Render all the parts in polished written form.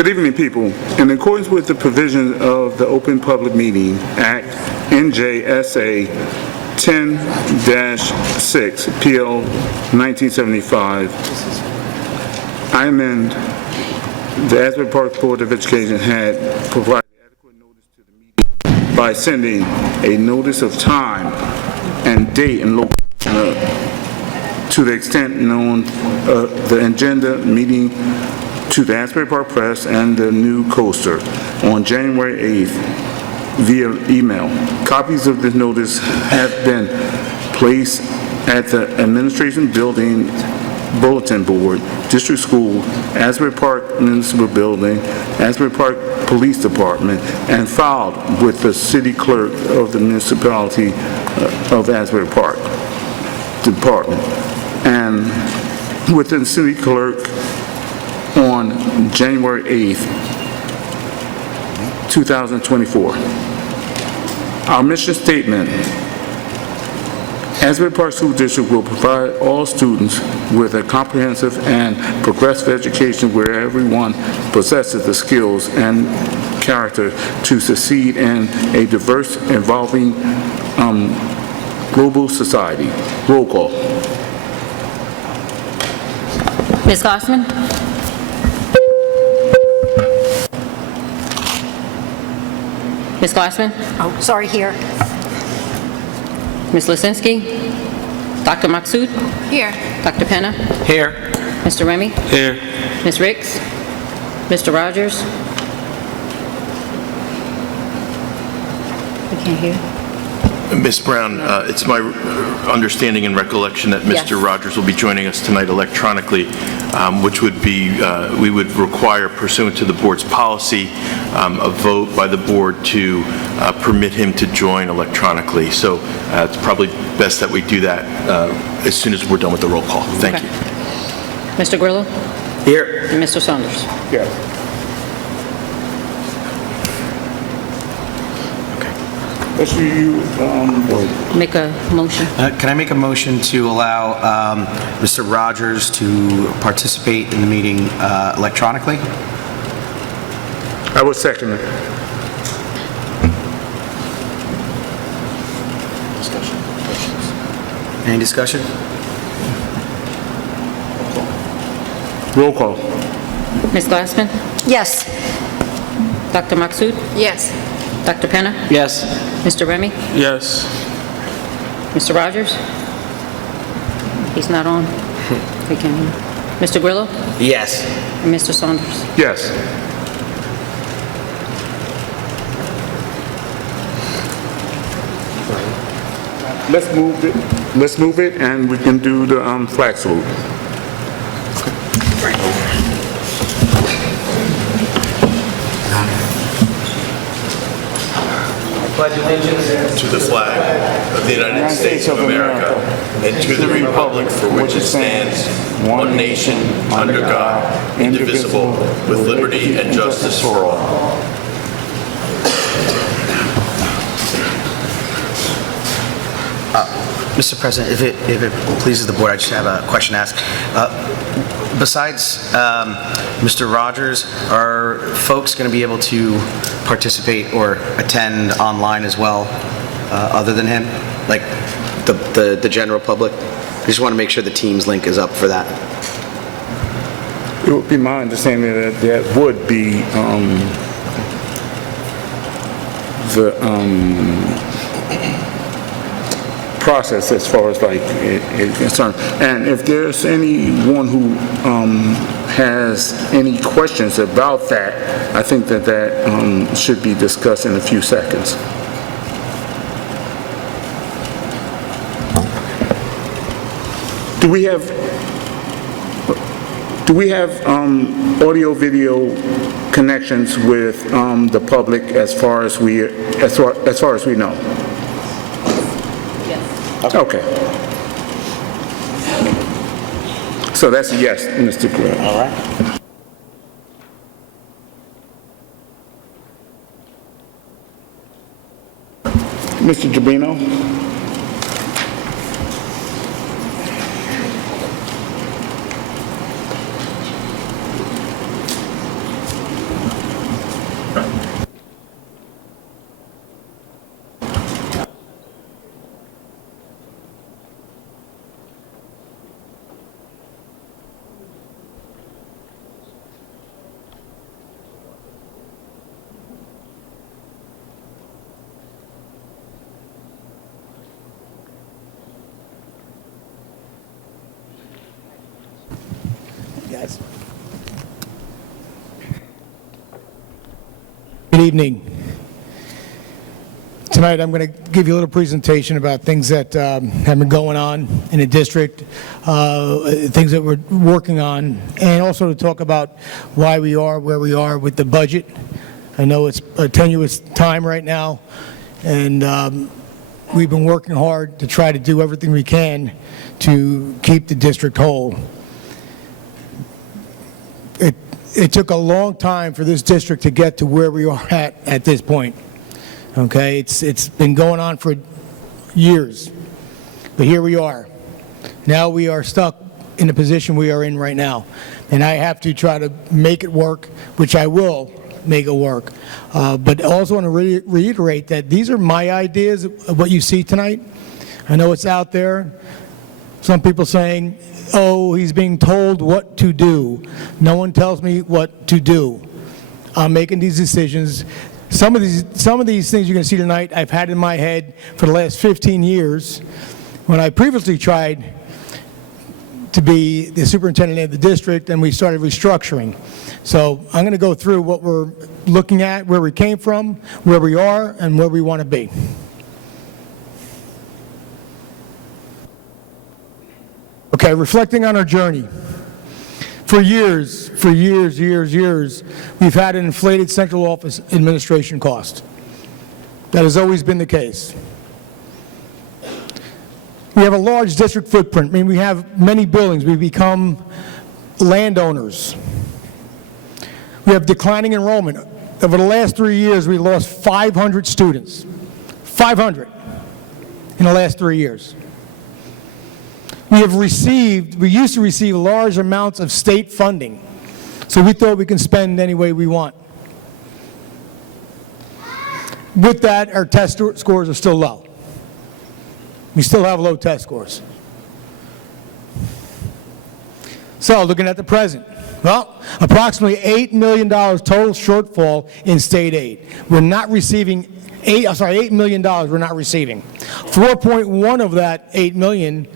Good evening, people. In accordance with the provisions of the Open Public Meeting Act, NJSA 10-6, PL 1975, I amend the Asbury Park Board of Education had provided adequate notice to the meeting by sending a notice of time and date and location to the extent known, the agenda meeting to the Asbury Park Press and the New Coaster on January 8th via email. Copies of this notice have been placed at the Administration Building Bulletin Board, District School, Asbury Park Municipal Building, Asbury Park Police Department, and filed with the City Clerk of the Municipality of Asbury Park Department, and with the City Clerk on January 8th, 2024. Our mission statement: Asbury Park School District will provide all students with a comprehensive and progressive education where everyone possesses the skills and character to succeed in a diverse, evolving global society. Roll call. Ms. Glassman? Ms. Glassman? Oh, sorry, here. Ms. Lisinski? Dr. Maksud? Here. Dr. Penna? Here. Mr. Remy? Here. Ms. Ricks? Mr. Rogers? We can't hear. Ms. Brown, it's my understanding and recollection that Yes. Mr. Rogers will be joining us tonight electronically, which would be, we would require pursuant to the board's policy, a vote by the board to permit him to join electronically. So it's probably best that we do that as soon as we're done with the roll call. Thank Okay. you. Mr. Grillo? Here. And Mr. Saunders? Yes. Let's you, Make a motion. Can I make a motion to allow Mr. Rogers to participate in the meeting electronically? I will second it. Any discussion? Roll call. Ms. Glassman? Yes. Dr. Maksud? Yes. Dr. Penna? Yes. Mr. Remy? Yes. Mr. Rogers? He's not on. We can't hear. Mr. Grillo? Yes. And Mr. Saunders? Yes. Let's move it, and we can do the flag salute. Pledge allegiance To the flag of the United States of America and to the republic for which it stands, one nation, under God, indivisible, with liberty and justice for all. Mr. President, if it pleases the board, I just have a question to ask. Besides Mr. Rogers, are folks going to be able to participate or attend online as well, other than him? Like the general public? I just want to make sure the Teams link is up for that. It would be my understanding that that would be the process as far as like it concerned. And if there's anyone who has any questions about that, I think that should be discussed in a few seconds. Do we have audio video connections with the public as far as we know? Yes. Okay. So that's a yes, Mr. Gray. All right. Mr. Jabino? evening. Tonight, I'm going to give you a little presentation about things that have been going on in the district, things that we're working on, and also to talk about why we are where we are with the budget. I know it's a tenuous time right now, and we've been working hard to try to do everything we can to keep the district whole. It took a long time for this district to get to where we are at this point. Okay, it's been going on for years, but here we are. Now we are stuck in the position we are in right now, and I have to try to make it work, which I will make it work. But I also want to reiterate that these are my ideas of what you see tonight. I know it's out there. Some people saying, oh, he's being told what to do. No one tells me what to do. I'm making these decisions. Some of these things you're going to see tonight I've had in my head for the last 15 years when I previously tried to be the superintendent of the district and we started restructuring. So I'm going to go through what we're looking at, where we came from, where we are, and where we want to be. Okay, reflecting on our journey. For years, we've had an inflated central office administration cost. That has always been the case. We have a large district footprint. I mean, we have many buildings. We've become landowners. We have declining enrollment. Over the last 3 years, we lost 500 students. 500 in the last 3 years. We used to receive large amounts of state funding, so we thought we can spend any way we want. With that, our test scores are still low. We still have low test scores. So, looking at the present, well, approximately $8 million total shortfall in state aid. We're not receiving $8 million we're not receiving. 4.1 of that $8 million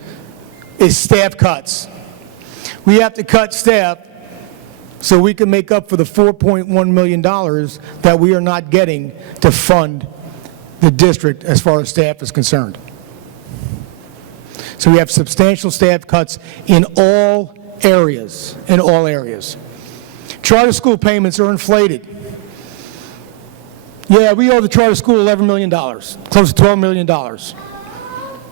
is staff cuts. We have to cut staff so we can make up for the $4.1 million that we are not getting to fund the district as far as staff is concerned. So we have substantial staff cuts in all areas, Charter school payments are inflated. Yeah, we owe the charter school $11 million, close to $12 million.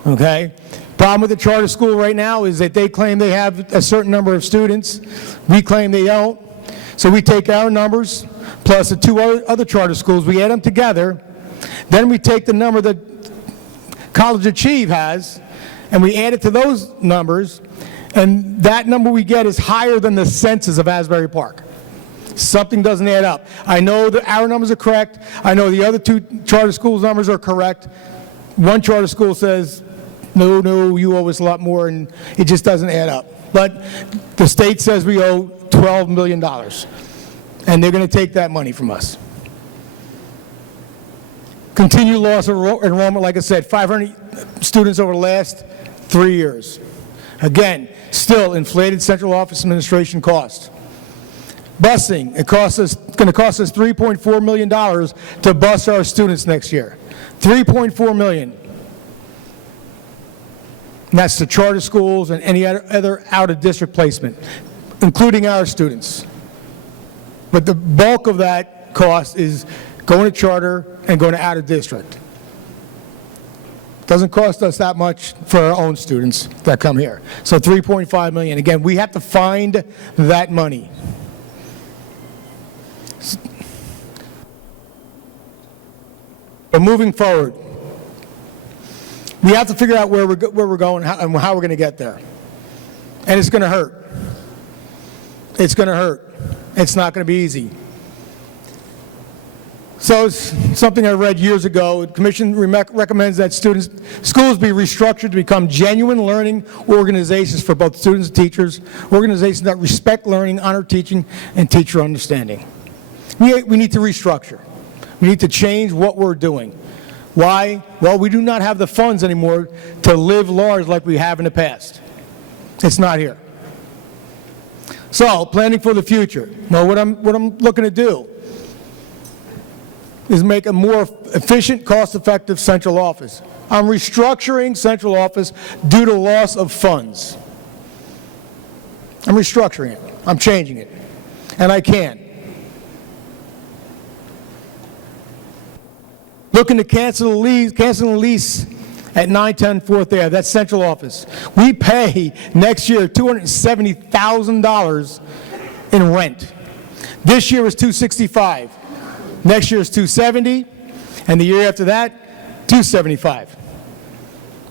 Okay? Problem with the charter school right now is that they claim they have a certain number of students. We claim they don't. So we take our numbers plus the two other charter schools, we add them together. Then we take the number that College Achieve has, and we add it to those numbers, and that number we get is higher than the census of Asbury Park. Something doesn't add up. I know that our numbers are correct. I know the other two charter schools' numbers are correct. One charter school says, no, you owe us a lot more, and it just doesn't add up. But the state says we owe $12 million, and they're going to take that money from us. Continued loss of enrollment, like I said, 500 students over the last 3 years. Again, still inflated central office administration cost. Busing, it's going to cost us $3.4 million to bus our students next year. $3.4 million. And that's the charter schools and any other out-of-district placement, including our students. But the bulk of that cost is going to charter and going to out-of-district. Doesn't cost us that much for our own students that come here. So $3.5 million. Again, we have to find that money. But moving forward, we have to figure out where we're going and how we're going to get there. And it's going to hurt. It's going to hurt. It's not going to be easy. So it's something I read years ago. The Commission recommends that schools be restructured to become genuine learning organizations for both students and teachers, organizations that respect learning, honor teaching, and teacher understanding. We need to restructure. We need to change what we're doing. Why? Well, we do not have the funds anymore to live large like we have in the past. It's not here. So, planning for the future. Well, what I'm looking to do, is make a more efficient, cost-effective central office. I'm restructuring central office due to loss of funds. I'm restructuring it. I'm changing it. And I can. Looking to cancel the lease at 910 4th Ave. That's central office. We pay next year $270,000 in rent. This year is $265,000. Next year is $270,000, and the year after that, $275,000.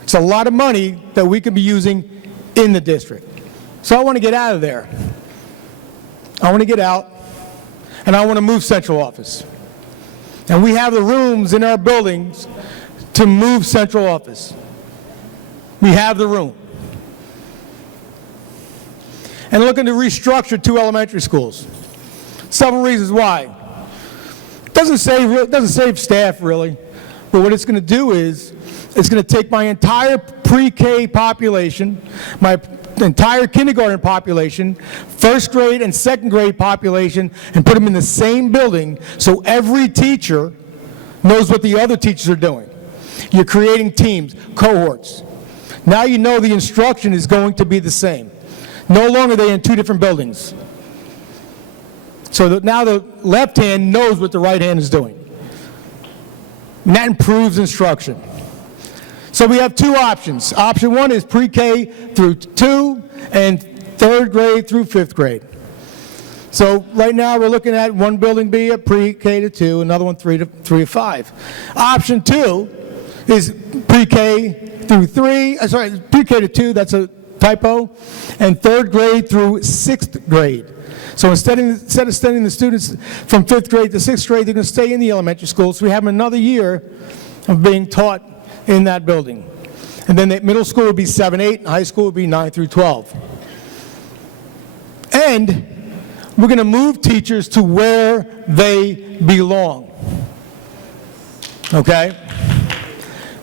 It's a lot of money that we could be using in the district. So I want to get out of there. I want to get out, and I want to move central office. And we have the rooms in our buildings to move central office. We have the room. And looking to restructure 2 elementary schools. Several reasons why. Doesn't save staff, really. But what it's going to do is, it's going to take my entire pre-K population, my entire kindergarten population, first grade and second grade population, and put them in the same building so every teacher knows what the other teachers are doing. You're creating teams, cohorts. Now you know the instruction is going to be the same. No longer are they in 2 different buildings. So that now the left hand knows what the right hand is doing. And that improves instruction. So we have 2 options. Option 1 is pre-K through 2 and 3rd grade through 5th grade. So right now we're looking at one building be a pre-K to 2, another one 3 to 5. Option 2 is pre-K through 3, pre-K to 2, that's a typo, and 3rd grade through 6th grade. So instead of sending the students from 5th grade to 6th grade, they're going to stay in the elementary school, so we have another year of being taught in that building. And then the middle school would be 7-8, and high school would be 9 through 12. And we're going to move teachers to where they belong. Okay?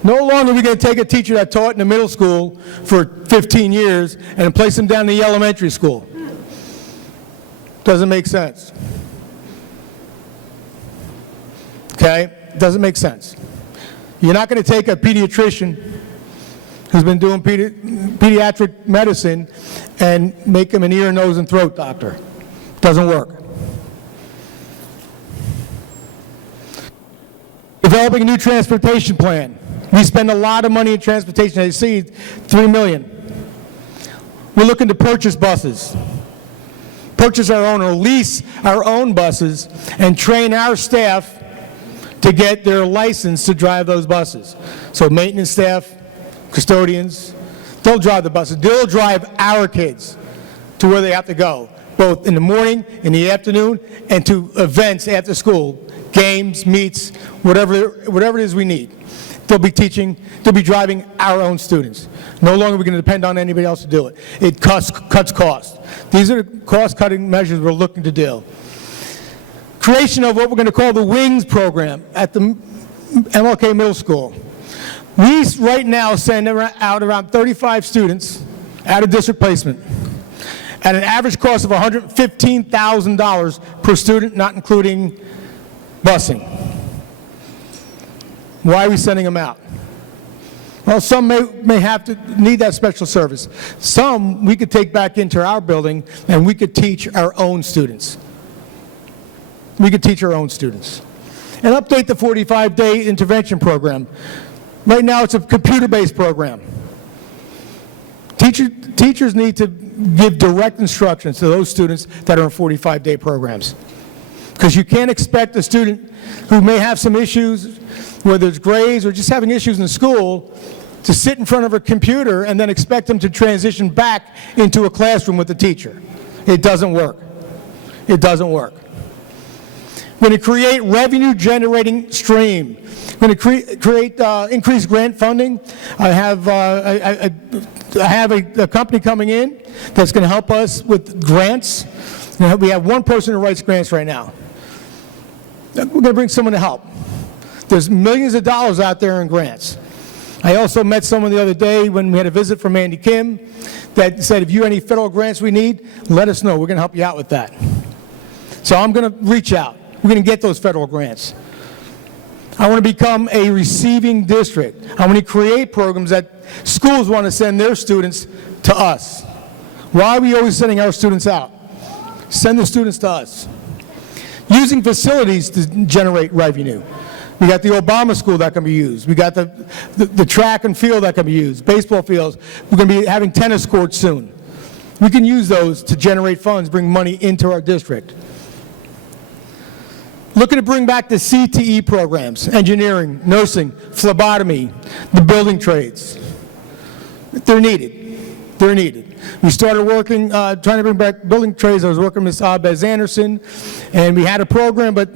No longer are we going to take a teacher that taught in the middle school for 15 years and place them down in the elementary school. Doesn't make sense. Okay? Doesn't make sense. You're not going to take a pediatrician who's been doing pediatric medicine and make him an ear, nose, and throat doctor. Doesn't work. Developing a new transportation plan. We spend a lot of money in transportation. I see $3 million. We're looking to purchase buses. Purchase our own or lease our own buses and train our staff to get their license to drive those buses. So maintenance staff, custodians, they'll drive the buses. They'll drive our kids to where they have to go, both in the morning, in the afternoon, and to events after school, games, meets, whatever it is we need. They'll be teaching, they'll be driving our own students. No longer are we going to depend on anybody else to do it. It cuts cost. These are the cost-cutting measures we're looking to do. Creation of what we're going to call the WINGS program at the MLK Middle School. We right now send out around 35 students out of district placement at an average cost of $115,000 per student, not including busing. Why are we sending them out? Well, some may have to need that special service. Some we could take back into our building and we could teach our own students. We could teach our own students. And update the 45-day intervention program. Right now it's a computer-based program. Teachers need to give direct instructions to those students that are in 45-day programs. Because you can't expect a student who may have some issues, whether it's grades or just having issues in school, to sit in front of a computer and then expect them to transition back into a classroom with the teacher. It doesn't work. It doesn't work. We're going to create revenue-generating stream. We're going to create increased grant funding. I have a company coming in that's going to help us with grants. We have one person who writes grants right now. We're going to bring someone to help. There's millions of dollars out there in grants. I also met someone the other day when we had a visit from Andy Kim that said, if you have any federal grants we need, let us know. We're going to help you out with that. So I'm going to reach out. We're going to get those federal grants. I want to become a receiving district. I want to create programs that schools want to send their students to us. Why are we always sending our students out? Send the students to us. Using facilities to generate revenue. We got the Obama School that can be used. We got the track and field that can be used, baseball fields. We're going to be having tennis courts soon. We can use those to generate funds, bring money into our district. Looking to bring back the CTE programs, engineering, nursing, phlebotomy, the building trades. They're needed. They're needed. We started working, trying to bring back building trades. I was working with Ms. Abez Anderson, and we had a program, but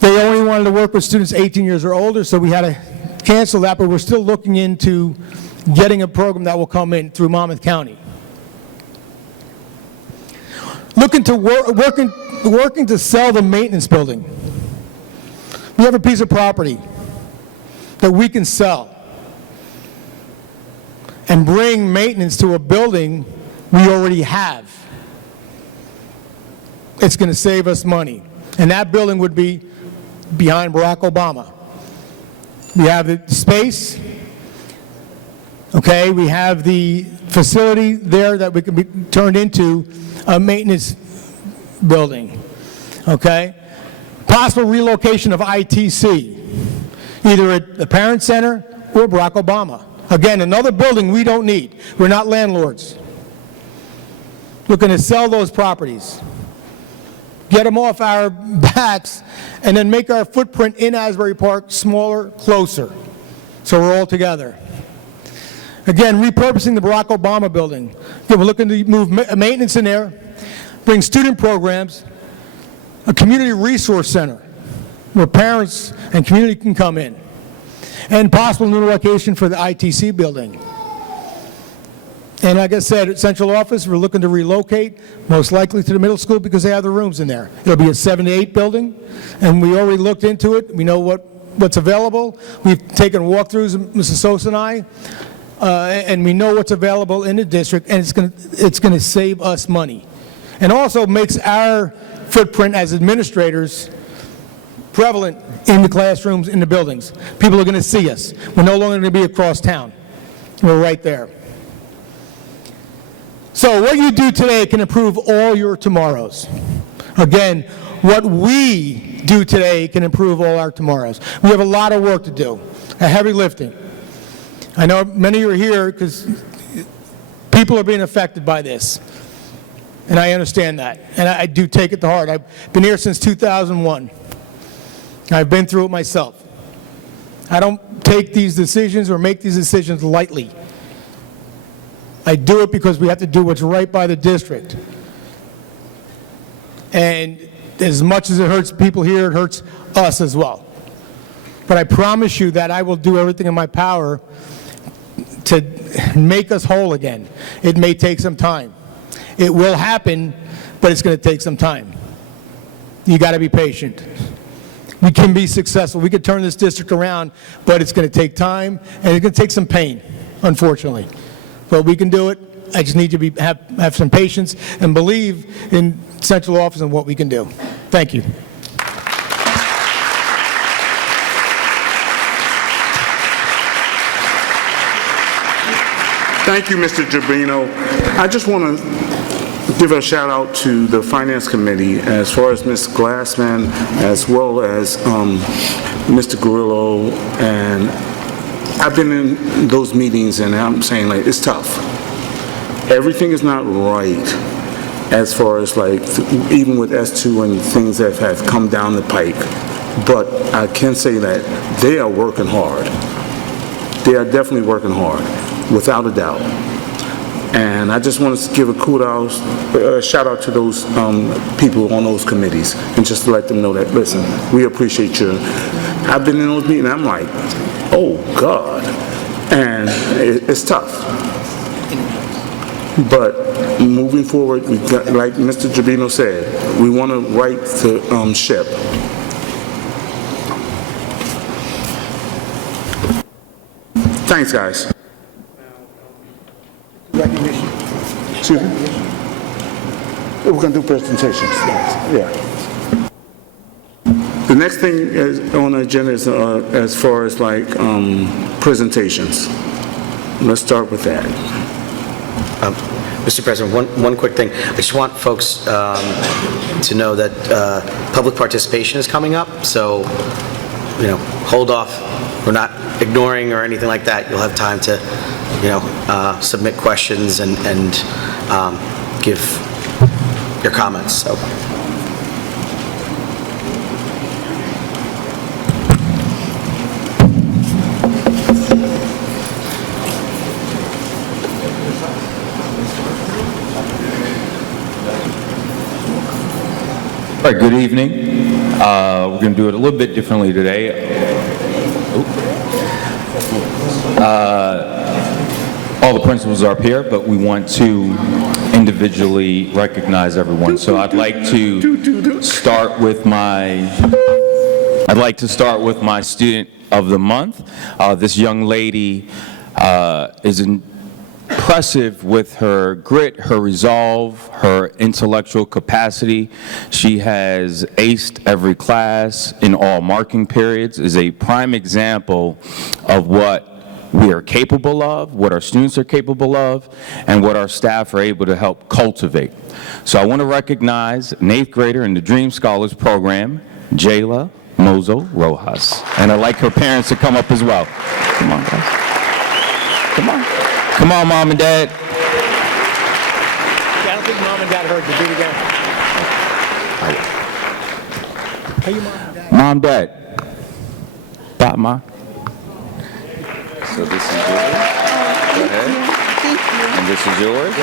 they only wanted to work with students 18 years or older, so we had to cancel that, but we're still looking into getting a program that will come in through Monmouth County. Looking to working to sell the maintenance building. We have a piece of property that we can sell and bring maintenance to a building we already have. It's going to save us money. And that building would be behind Barack Obama. We have the space, okay? We have the facility there that we can be turned into a maintenance building, okay? Possible relocation of ITC, either at the Parent Center or Barack Obama. Again, another building we don't need. We're not landlords. Looking to sell those properties, get them off our backs, and then make our footprint in Asbury Park smaller, closer, so we're all together. Again, repurposing the Barack Obama building. Again, we're looking to move maintenance in there, bring student programs, a community resource center where parents and community can come in, and possible new location for the ITC building. And like I said, at central office, we're looking to relocate, most likely to the middle school because they have the rooms in there. It'll be a 7 to 8 building, and we already looked into it. We know what's available. We've taken walkthroughs, Mrs. Sosa and I, and we know what's available in the district, and it's going to save us money. And also makes our footprint as administrators prevalent in the classrooms, in the buildings. People are going to see us. We're no longer going to be across town. We're right there. So what you do today can improve all your tomorrows. Again, what we do today can improve all our tomorrows. We have a lot of work to do, a heavy lifting. I know many of you are here because people are being affected by this, and I understand that, and I do take it to heart. I've been here since 2001. I've been through it myself. I don't take these decisions or make these decisions lightly. I do it because we have to do what's right by the district. And as much as it hurts people here, it hurts us as well. But I promise you that I will do everything in my power to make us whole again. It may take some time. It will happen, but it's going to take some time. You got to be patient. We can be successful. We could turn this district around, but it's going to take time, and it's going to take some pain, unfortunately. But we can do it. I just need you to have some patience and believe in central office and what we can do. Thank you. Thank you, Mr. Giardino. I just want to give a shout out to the Finance Committee as far as Ms. Glassman as well as Mr. Grillo, and I've been in those meetings and I'm saying like it's tough. Everything is not right as far as like even with S2 and things that have come down the pike, but I can say that they are working hard. They are definitely working hard, without a doubt. And I just want to give a kudos, a shout out to those people on those committees, and just to let them know that, listen, we appreciate you. I've been in those meetings, I'm like, oh God, and it's tough. But moving forward, we got, like Mr. Giardino said, we want to right the ship. Thanks, guys. Recognition. Excuse me? We're going to do presentations. Yeah. The next thing is on the agenda is as far as like presentations. Let's start with that. Mr. President, one quick thing. I just want folks to know that public participation is coming up, so, hold off. We're not ignoring or anything like that. You'll have time to, submit questions and give your comments, so. All right, good evening. We're going to do it a little bit differently today. All the principals are up here, but we want to individually recognize everyone. So I'd like to start with my student of the month. This young lady is impressive with her grit, her resolve, her intellectual capacity. She has aced every class in all marking periods, is a prime example of what we are capable of, what our students are capable of, and what our staff are able to help cultivate. So I want to recognize an 8th grader in the Dream Scholars Program, Jayla Mozo Rojas. And I'd like her parents to come up as well. Come on, guys. Come on. Come on, Mom and Dad. I don't think Mom and Dad heard you. Do it again. Are you Mom and Dad? Mom, Dad. Bye, Ma. So this is yours. Go ahead. Thank you. And this is yours.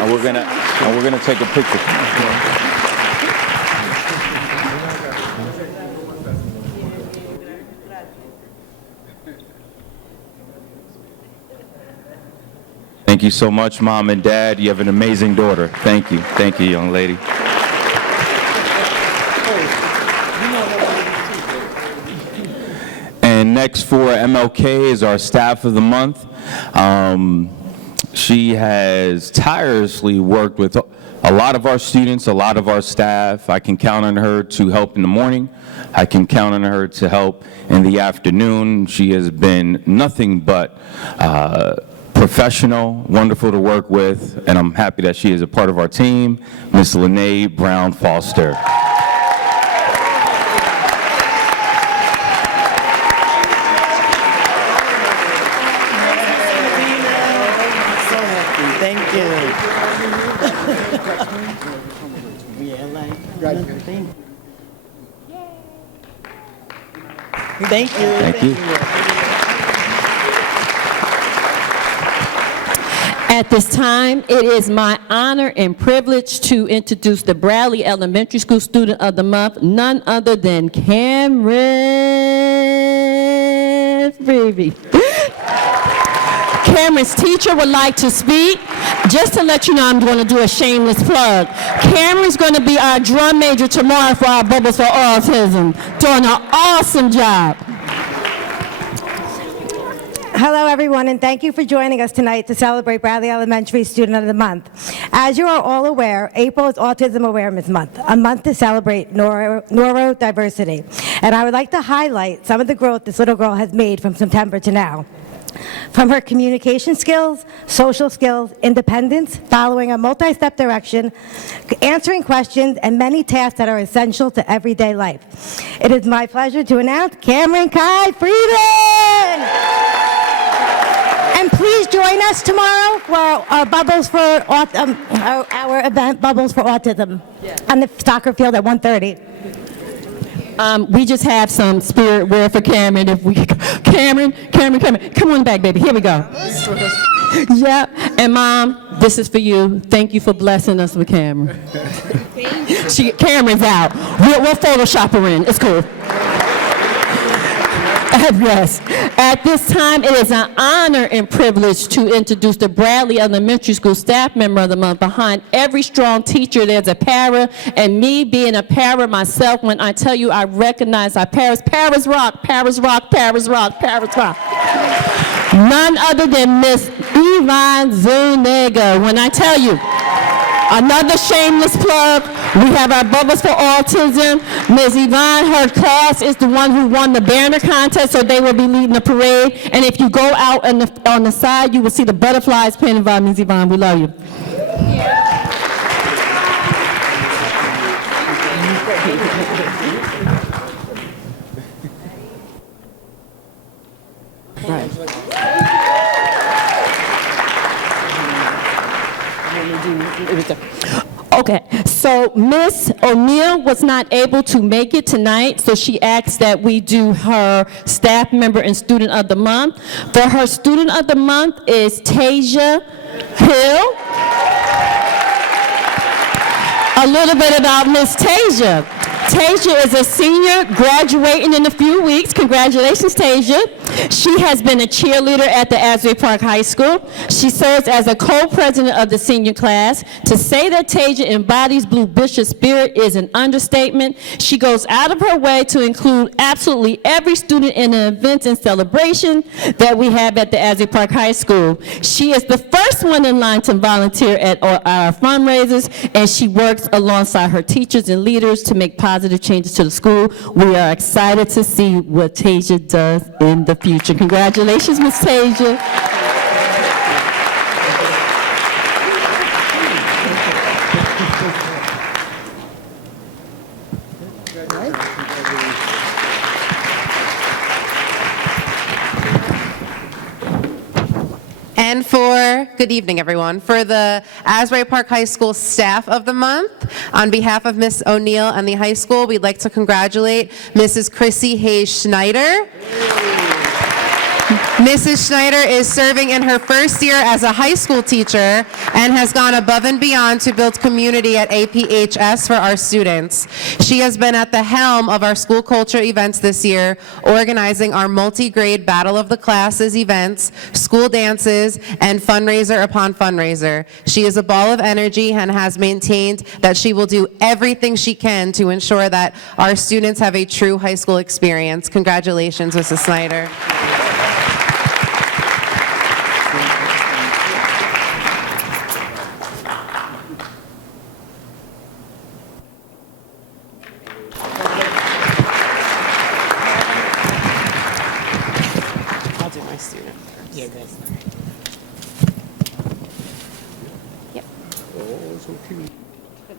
And we're gonna take a picture. Thank you so much, Mom and Dad. You have an amazing daughter. Thank you. Thank you, young lady. And next for MLK is our staff of the month. She has tirelessly worked with a lot of our students, a lot of our staff. I can count on her to help in the morning. I can count on her to help in the afternoon. She has been nothing but professional, wonderful to work with, and I'm happy that she is a part of our team, Miss Lene Brown Foster. Thank you. Thank you. Thank you. At this time, it is my honor and privilege to introduce the Bradley Elementary School Student of the Month, none other than Cameron Freebie. Cameron's teacher would like to speak. Just to let you know, I'm going to do a shameless plug. Cameron's going to be our drum major tomorrow for our Bubbles for Autism, doing an awesome job. Hello, everyone, and thank you for joining us tonight to celebrate Bradley Elementary Student of the Month. As you are all aware, April is Autism Awareness Month, a month to celebrate neurodiversity. And I would like to highlight some of the growth this little girl has made from September to now. From her communication skills, social skills, independence, following a multi-step direction, answering questions, and many tasks that are essential to everyday life. It is my pleasure to announce Cameron Kai Freeman! And please join us tomorrow for our Bubbles for our event, Bubbles for Autism, on the soccer field at 1:30. We just have some spirit wear for Cameron. If we, Cameron, come on back, baby. Here we go. Yep. And Mom, this is for you. Thank you for blessing us with Cameron. Cameron's out. We'll Photoshop her in. It's cool. Yes. At this time, it is an honor and privilege to introduce the Bradley Elementary School Staff Member of the Month. Behind every strong teacher, there's a para, and me being a para myself, when I tell you I recognize our paras, paras rock, paras rock, paras rock, paras rock. None other than Miss Yvonne Zuniga. When I tell you, another shameless plug, We have our Bubbles for Autism. Ms. Yvonne, her class is the one who won the banner contest, so they will be leading the parade. And if you go out on the side, you will see the butterflies painted by Ms. Yvonne. We love you. Okay, so Miss O'Neill was not able to make it tonight, so she asked that we do her staff member and student of the month. For her student of the month is Tasia Hill. A little bit about Miss Tasia. Tasia is a senior graduating in a few weeks. Congratulations, Tasia. She has been a cheerleader at the Asbury Park High School. She serves as a co-president of the senior class. To say that Tasia embodies Blue Bishop's spirit is an understatement. She goes out of her way to include absolutely every student in the events and celebration that we have at the Asbury Park High School. She is the first one in line to volunteer at our fundraisers, and she works alongside her teachers and leaders to make positive changes to the school. We are excited to see what Tasia does in the future. Congratulations, Ms. Tasia. And good evening, everyone. For the Asbury Park High School Staff of the Month, on behalf of Ms. O'Neill and the high school, we'd like to congratulate Mrs. Chrissy Hayes Schneider. Mrs. Schneider is serving in her first year as a high school teacher and has gone above and beyond to build community at APHS for our students. She has been at the helm of our school culture events this year, organizing our multi-grade Battle of the Classes events, school dances, and fundraiser upon fundraiser. She is a ball of energy and has maintained that she will do everything she can to ensure that our students have a true high school experience. Congratulations, Mrs. Snyder. I'll do my student first. Yeah, that's Yep.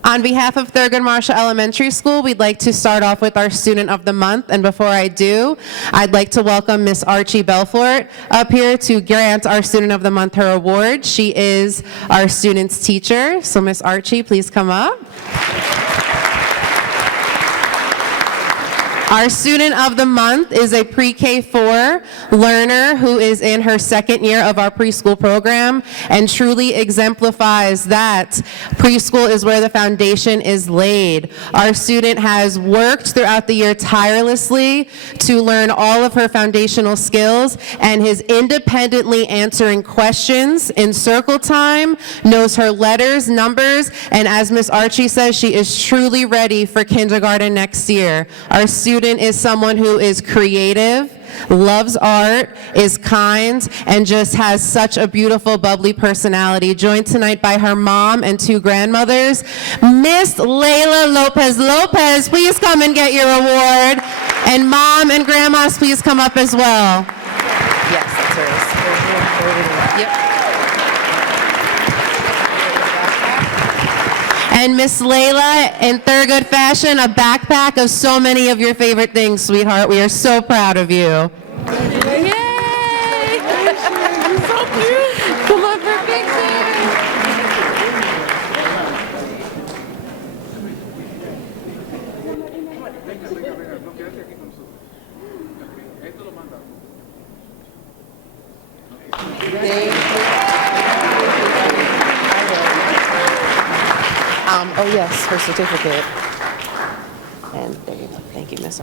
On behalf of Thurgood Marshall Elementary School, we'd like to start off with our Student of the Month. And before I do, I'd like to welcome Miss Archie Belfort up here to grant our Student of the Month her award. She is our student's teacher. So Miss Archie, please come up. Our Student of the Month is a pre-K4 learner who is in her second year of our preschool program and truly exemplifies that preschool is where the foundation is laid. Our student has worked throughout the year tirelessly to learn all of her foundational skills and is independently answering questions in circle time, knows her letters, numbers, and as Miss Archie says, she is truly ready for kindergarten next year. Our student is someone who is creative, loves art, is kind, and just has such a beautiful, bubbly personality. Joined tonight by her mom and two grandmothers. Miss Layla Lopez Lopez, please come and get your award. And mom and grandmas, please come up as well. Yes, that's hers. Yep. And Miss Layla, in Thurgood fashion, a backpack of so many of your favorite things, sweetheart. We are so proud of you. Yay! So cute. Come on for a picture. Oh yes, her certificate. And there you go. Thank you, Miss.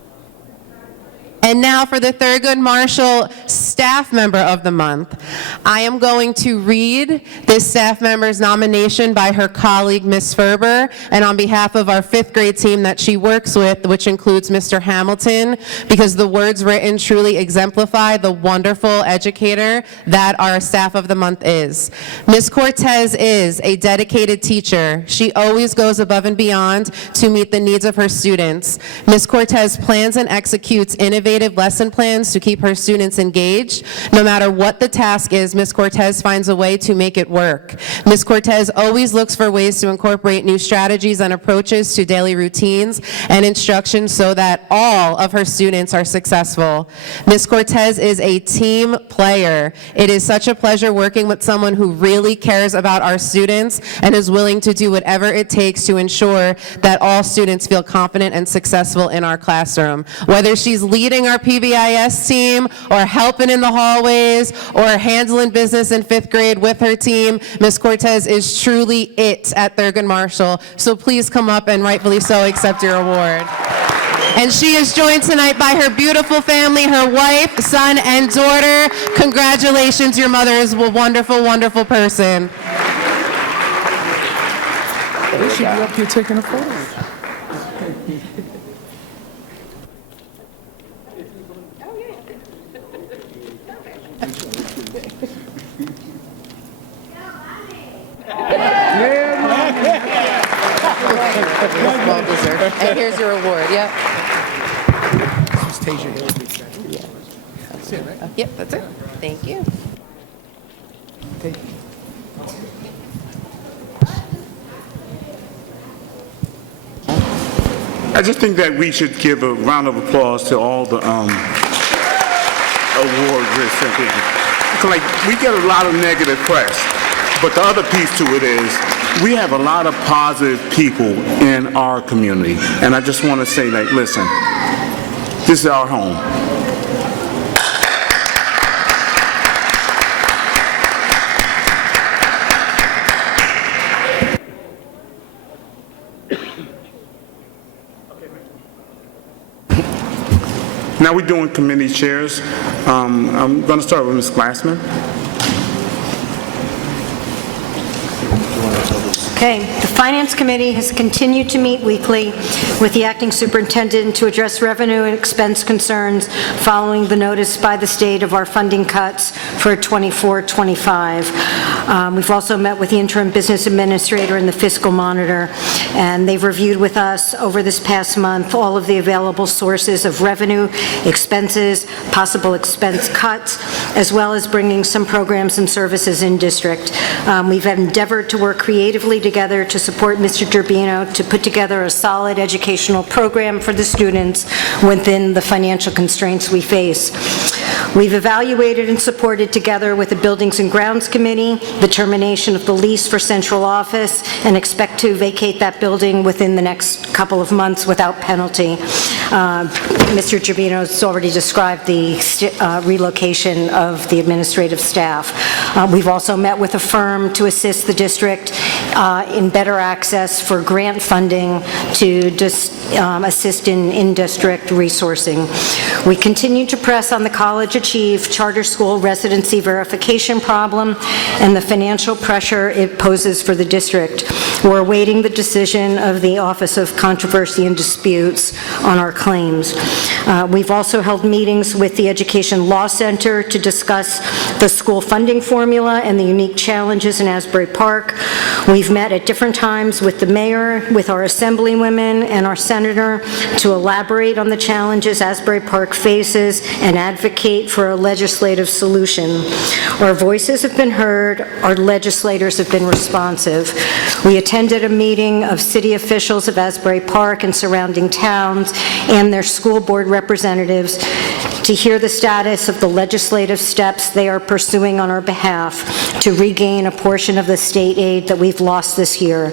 And now for the Thurgood Marshall Staff Member of the Month. I am going to read this staff member's nomination by her colleague, Ms. Ferber, and on behalf of our fifth grade team that she works with, which includes Mr. Hamilton, because the words written truly exemplify the wonderful educator that our Staff of the Month is. Ms. Cortez is a dedicated teacher. She always goes above and beyond to meet the needs of her students. Ms. Cortez plans and executes innovative lesson plans to keep her students engaged. No matter what the task is, Ms. Cortez finds a way to make it work. Ms. Cortez always looks for ways to incorporate new strategies and approaches to daily routines and instruction so that all of her students are successful. Ms. Cortez is a team player. It is such a pleasure working with someone who really cares about our students and is willing to do whatever it takes to ensure that all students feel confident and successful in our classroom. Whether she's leading our PBIS team or helping in the hallways or handling business in fifth grade with her team, Ms. Cortez is truly it at Thurgood Marshall. So please come up and rightfully so accept your award. And she is joined tonight by her beautiful family, her wife, son, and daughter. Congratulations, your mother is a wonderful, wonderful person. They should be up here taking a photo. Well deserved. And here's your award, yep. That's it, right? Yep, that's it. Thank you. I just think that we should give a round of applause to all the award recipients. Like, we get a lot of negative press, but the other piece to it is we have a lot of positive people in our community. And I just want to say, like, listen, this is our home. Now we're doing committee chairs. I'm going to start with Ms. Glassman. Okay, the Finance Committee has continued to meet weekly with the acting superintendent to address revenue and expense concerns following the notice by the state of our funding cuts for 24-25. We've also met with the interim business administrator and the fiscal monitor, and they've reviewed with us over this past month all of the available sources of revenue, expenses, possible expense cuts, as well as bringing some programs and services in district. We've endeavored to work creatively together to support Mr. Gerbino to put together a solid educational program for the students within the financial constraints we face. We've evaluated and supported together with the Buildings and Grounds Committee the termination of the lease for central office and expect to vacate that building within the next couple of months without penalty. Mr. Gerbino has already described the relocation of the administrative staff. We've also met with a firm to assist the district in better access for grant funding to assist in in-district resourcing. We continue to press on the College Achieve charter school residency verification problem and the financial pressure it poses for the district. We're awaiting the decision of the Office of Controversy and Disputes on our claims. We've also held meetings with the Education Law Center to discuss the school funding formula and the unique challenges in Asbury Park. We've met at different times with the mayor, with our assemblywomen, and our senator to elaborate on the challenges Asbury Park faces and advocate for a legislative solution. Our voices have been heard, our legislators have been responsive. We attended a meeting of city officials of Asbury Park and surrounding towns and their school board representatives to hear the status of the legislative steps they are pursuing on our behalf to regain a portion of the state aid that we've lost this year.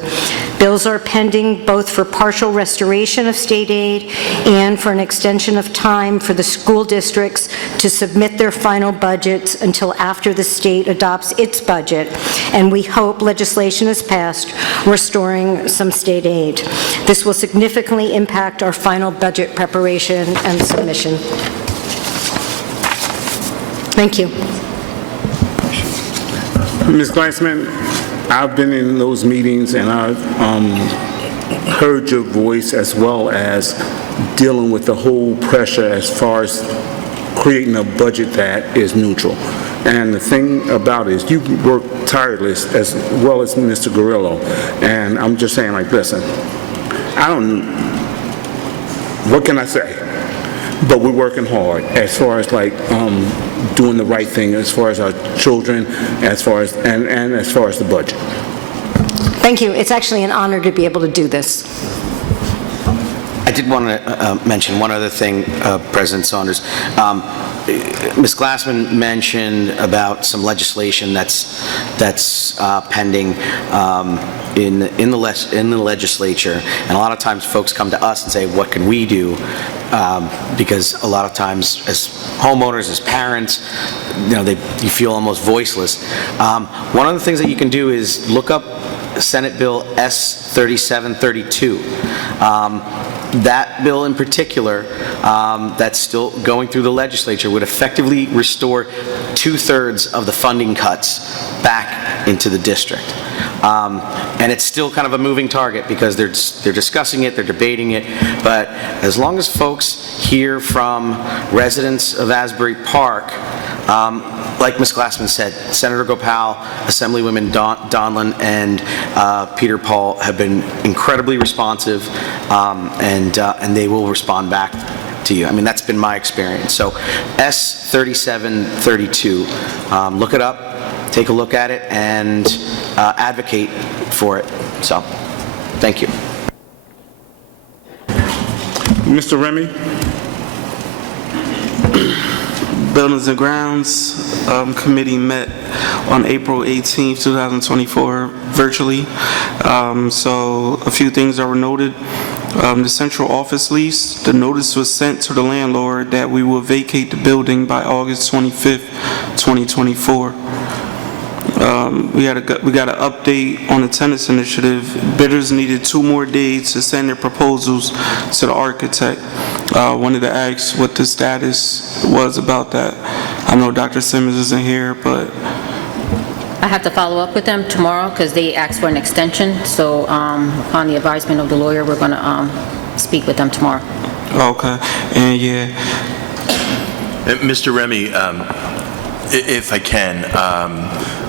Bills are pending both for partial restoration of state aid and for an extension of time for the school districts to submit their final budgets until after the state adopts its budget, and we hope legislation is passed restoring some state aid. This will significantly impact our final budget preparation and submission. Thank you. Ms. Glassman, I've been in those meetings and I've heard your voice as well as dealing with the whole pressure as far as creating a budget that is neutral. And the thing about it is you work tireless as well as Mr. Grillo. And I'm just saying, like, listen, what can I say? But we're working hard as far as like doing the right thing as far as our children, as far as and as far as the budget. Thank you. It's actually an honor to be able to do this. I did want to mention one other thing, President Saunders. Ms. Glassman mentioned about some legislation that's pending in the legislature, and a lot of times folks come to us and say, "What can we do?" Because a lot of times, as homeowners, as parents, you feel almost voiceless. One of the things that you can do is look up Senate Bill S-3732. That bill in particular, that's still going through the legislature, would effectively restore 2/3 of the funding cuts back into the district. And it's still kind of a moving target because they're discussing it, they're debating it, but as long as folks hear from residents of Asbury Park, like Ms. Glassman said, Senator Gopal, Assemblywomen Donlin, and Peter Paul have been incredibly responsive, and they will respond back to you. I mean, that's been my experience. So S-3732, look it up, take a look at it, and advocate for it. So, thank you. Mr. Remy? Buildings and Grounds Committee met on April 18, 2024, virtually. So a few things that were noted. The central office lease, the notice was sent to the landlord that we will vacate the building by August 25th, 2024. We got an update on the tenants initiative. Bidders needed 2 more days to send their proposals to the architect. Wanted to ask what the status was about that. I know Dr. Simmons isn't here, but I have to follow up with them tomorrow because they asked for an extension. So upon the advisement of the lawyer, we're going to speak with them tomorrow. okay. And yeah, Mr. Remy, if I can,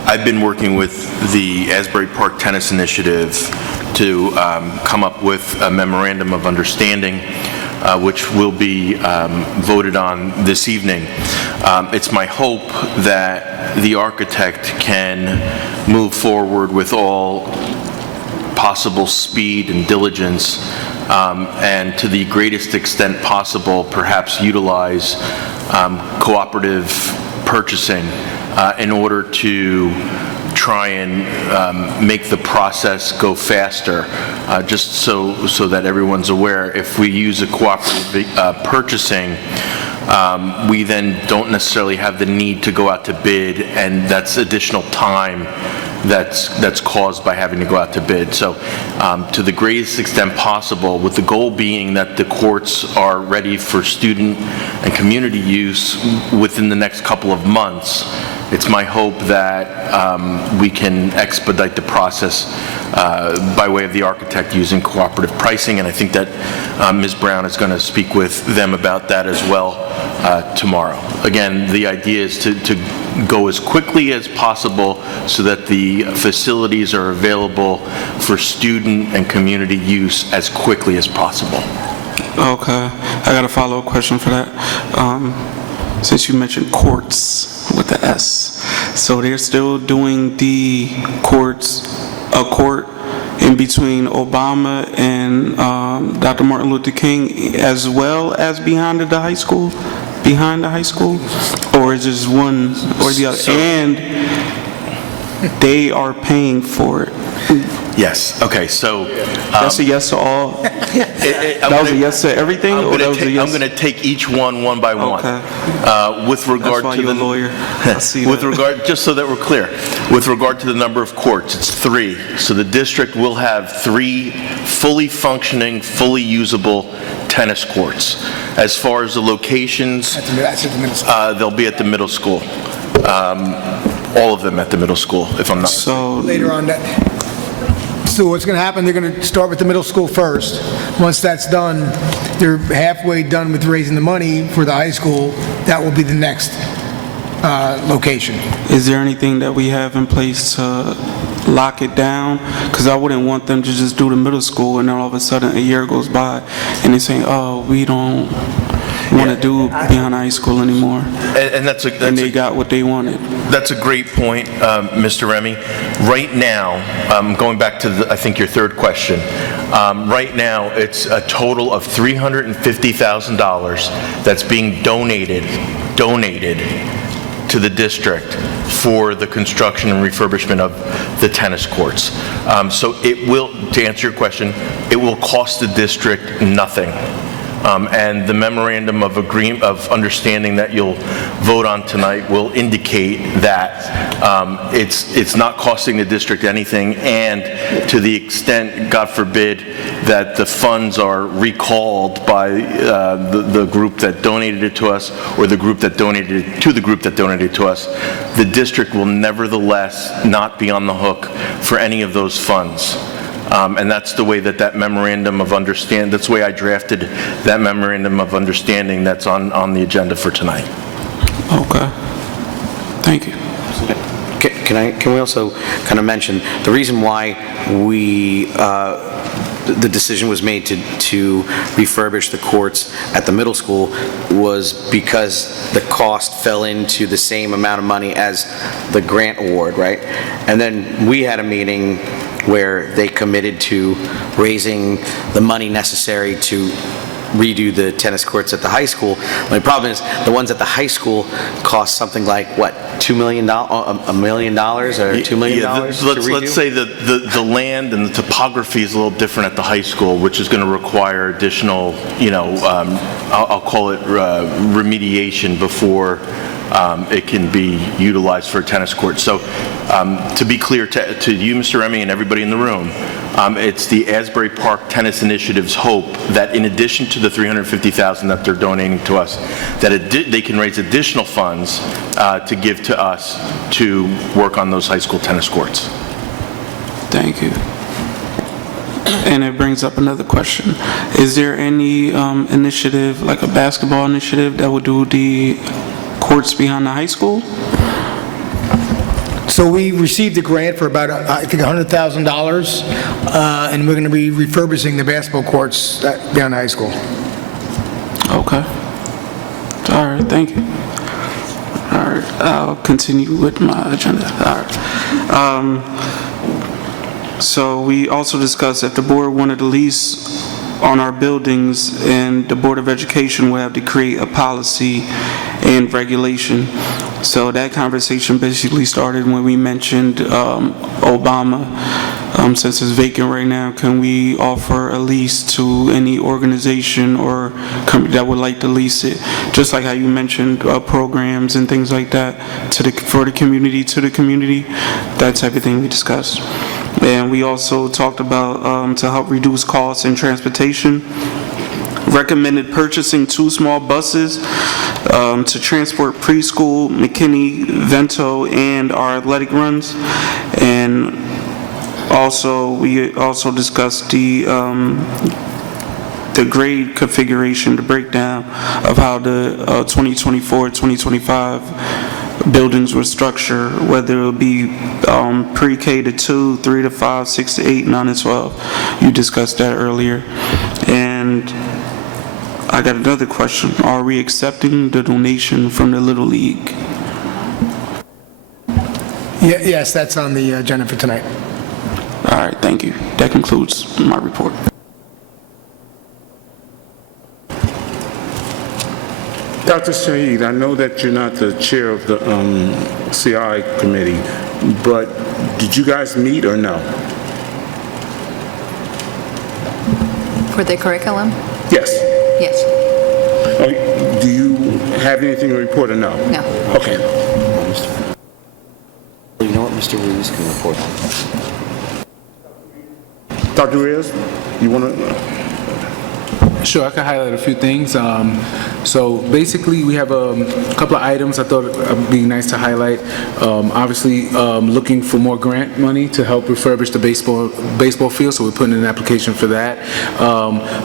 I've been working with the Asbury Park Tennis Initiative to come up with a memorandum of understanding, which will be voted on this evening. It's my hope that the architect can move forward with all possible speed and diligence, and to the greatest extent possible, perhaps utilize cooperative purchasing in order to try and make the process go faster. Just so that everyone's aware, if we use a cooperative purchasing, we then don't necessarily have the need to go out to bid, and that's additional time that's caused by having to go out to bid. So to the greatest extent possible, with the goal being that the courts are ready for student and community use within the next couple of months, it's my hope that we can expedite the process by way of the architect using cooperative pricing, and I think that Ms. Brown is going to speak with them about that as well tomorrow. Again, the idea is to go as quickly as possible so that the facilities are available for student and community use as quickly as possible. okay. I got a follow-up question for that. Since you mentioned courts with the S, so they're still doing the court in between Obama and Dr. Martin Luther King, as well as behind the high school, or is just one or the other? And they are paying for it. Yes, okay, so... That's a yes to all? That was a yes to everything, or that was a yes? I'm going to take each one by one. Okay. With regard That's why to you're the... a lawyer. I see With that. regard, just so that we're clear, with regard to the number of courts, it's 3. So the district will have 3 fully functioning, fully usable tennis courts. As far as the locations, That's at the middle school. they'll be at the middle school. All of them at the middle school, if I'm not mistaken. So, Later on, so what's going to happen, they're going to start with the middle school first. Once that's done, they're halfway done with raising the money for the high school. That will be the next location. is there anything that we have in place to lock it down? Because I wouldn't want them to just do the middle school and then all of a sudden a year goes by and they say, oh, we don't want to do beyond high school anymore. And that's a... And they got what they wanted. That's a great point, Mr. Remy. Right now, going back to, I think, your third question, right now, it's a total of $350,000 that's being donated to the district for the construction and refurbishment of the tennis courts. So it will, to answer your question, it will cost the district nothing. And the memorandum of understanding that you'll vote on tonight will indicate that it's not costing the district anything, and to the extent, God forbid, that the funds are recalled by the group that donated it to us, or the group that donated it to the group that donated it to us, the district will nevertheless not be on the hook for any of those funds. And that's the way that memorandum of understanding, that's the way I drafted that memorandum of understanding that's on the agenda for tonight. Okay. Thank you. Can we also kind of mention, the reason why the decision was made to refurbish the courts at the middle school was because the cost fell into the same amount of money as the grant award, right? And then we had a meeting where they committed to raising the money necessary to redo the tennis courts at the high school. The problem is, the ones at the high school cost something like, what, $2 million, $1 million, or $2 million to redo? Let's say that the land and the topography is a little different at the high school, which is going to require additional, I'll call it remediation before it can be utilized for a tennis court. So to be clear to you, Mr. Remy, and everybody in the room, it's the Asbury Park Tennis Initiative's hope that in addition to the $350,000 that they're donating to us, that they can raise additional funds to give to us to work on those high school tennis courts. Thank you. And it brings up another question. Is there any initiative, like a basketball initiative, that would do the courts behind the high school? So we received a grant for about, I think, $100,000, and we're going to be refurbishing the basketball courts beyond high school. Okay. All right, thank you. All right, I'll continue with my agenda. All right. So we also discussed if the board wanted to lease on our buildings, and the Board of Education will have to create a policy and regulation. So that conversation basically started when we mentioned Obama. Since it's vacant right now, can we offer a lease to any organization or company that would like to lease it? Just like how you mentioned programs and things like that for the community, to the community, that type of thing we discussed. And we also talked about to help reduce costs in transportation, recommended purchasing 2 small buses to transport preschool, McKinney, Vento, and our athletic runs. And also, we also discussed the grade configuration, the breakdown of how the 2024-2025 buildings were structured, whether it would be pre-K to 2, 3 to 5, 6 to 8, 9 to 12. You discussed that earlier. And I got another question. Are we accepting the donation from the Little League? Yes, that's on the agenda for tonight. All right, thank you. That concludes my report. Dr. Shaheed, I know that you're not the chair of the CI committee, but did you guys meet or no? For the curriculum? Yes. Yes. Do you have anything to report or no? No. Okay. You know what Mr. Ruiz can report on? Dr. Reyes, you want to? Sure, I can highlight a few things. So basically, we have a couple of items I thought would be nice to highlight. Obviously, looking for more grant money to help refurbish the baseball field, so we're putting in an application for that.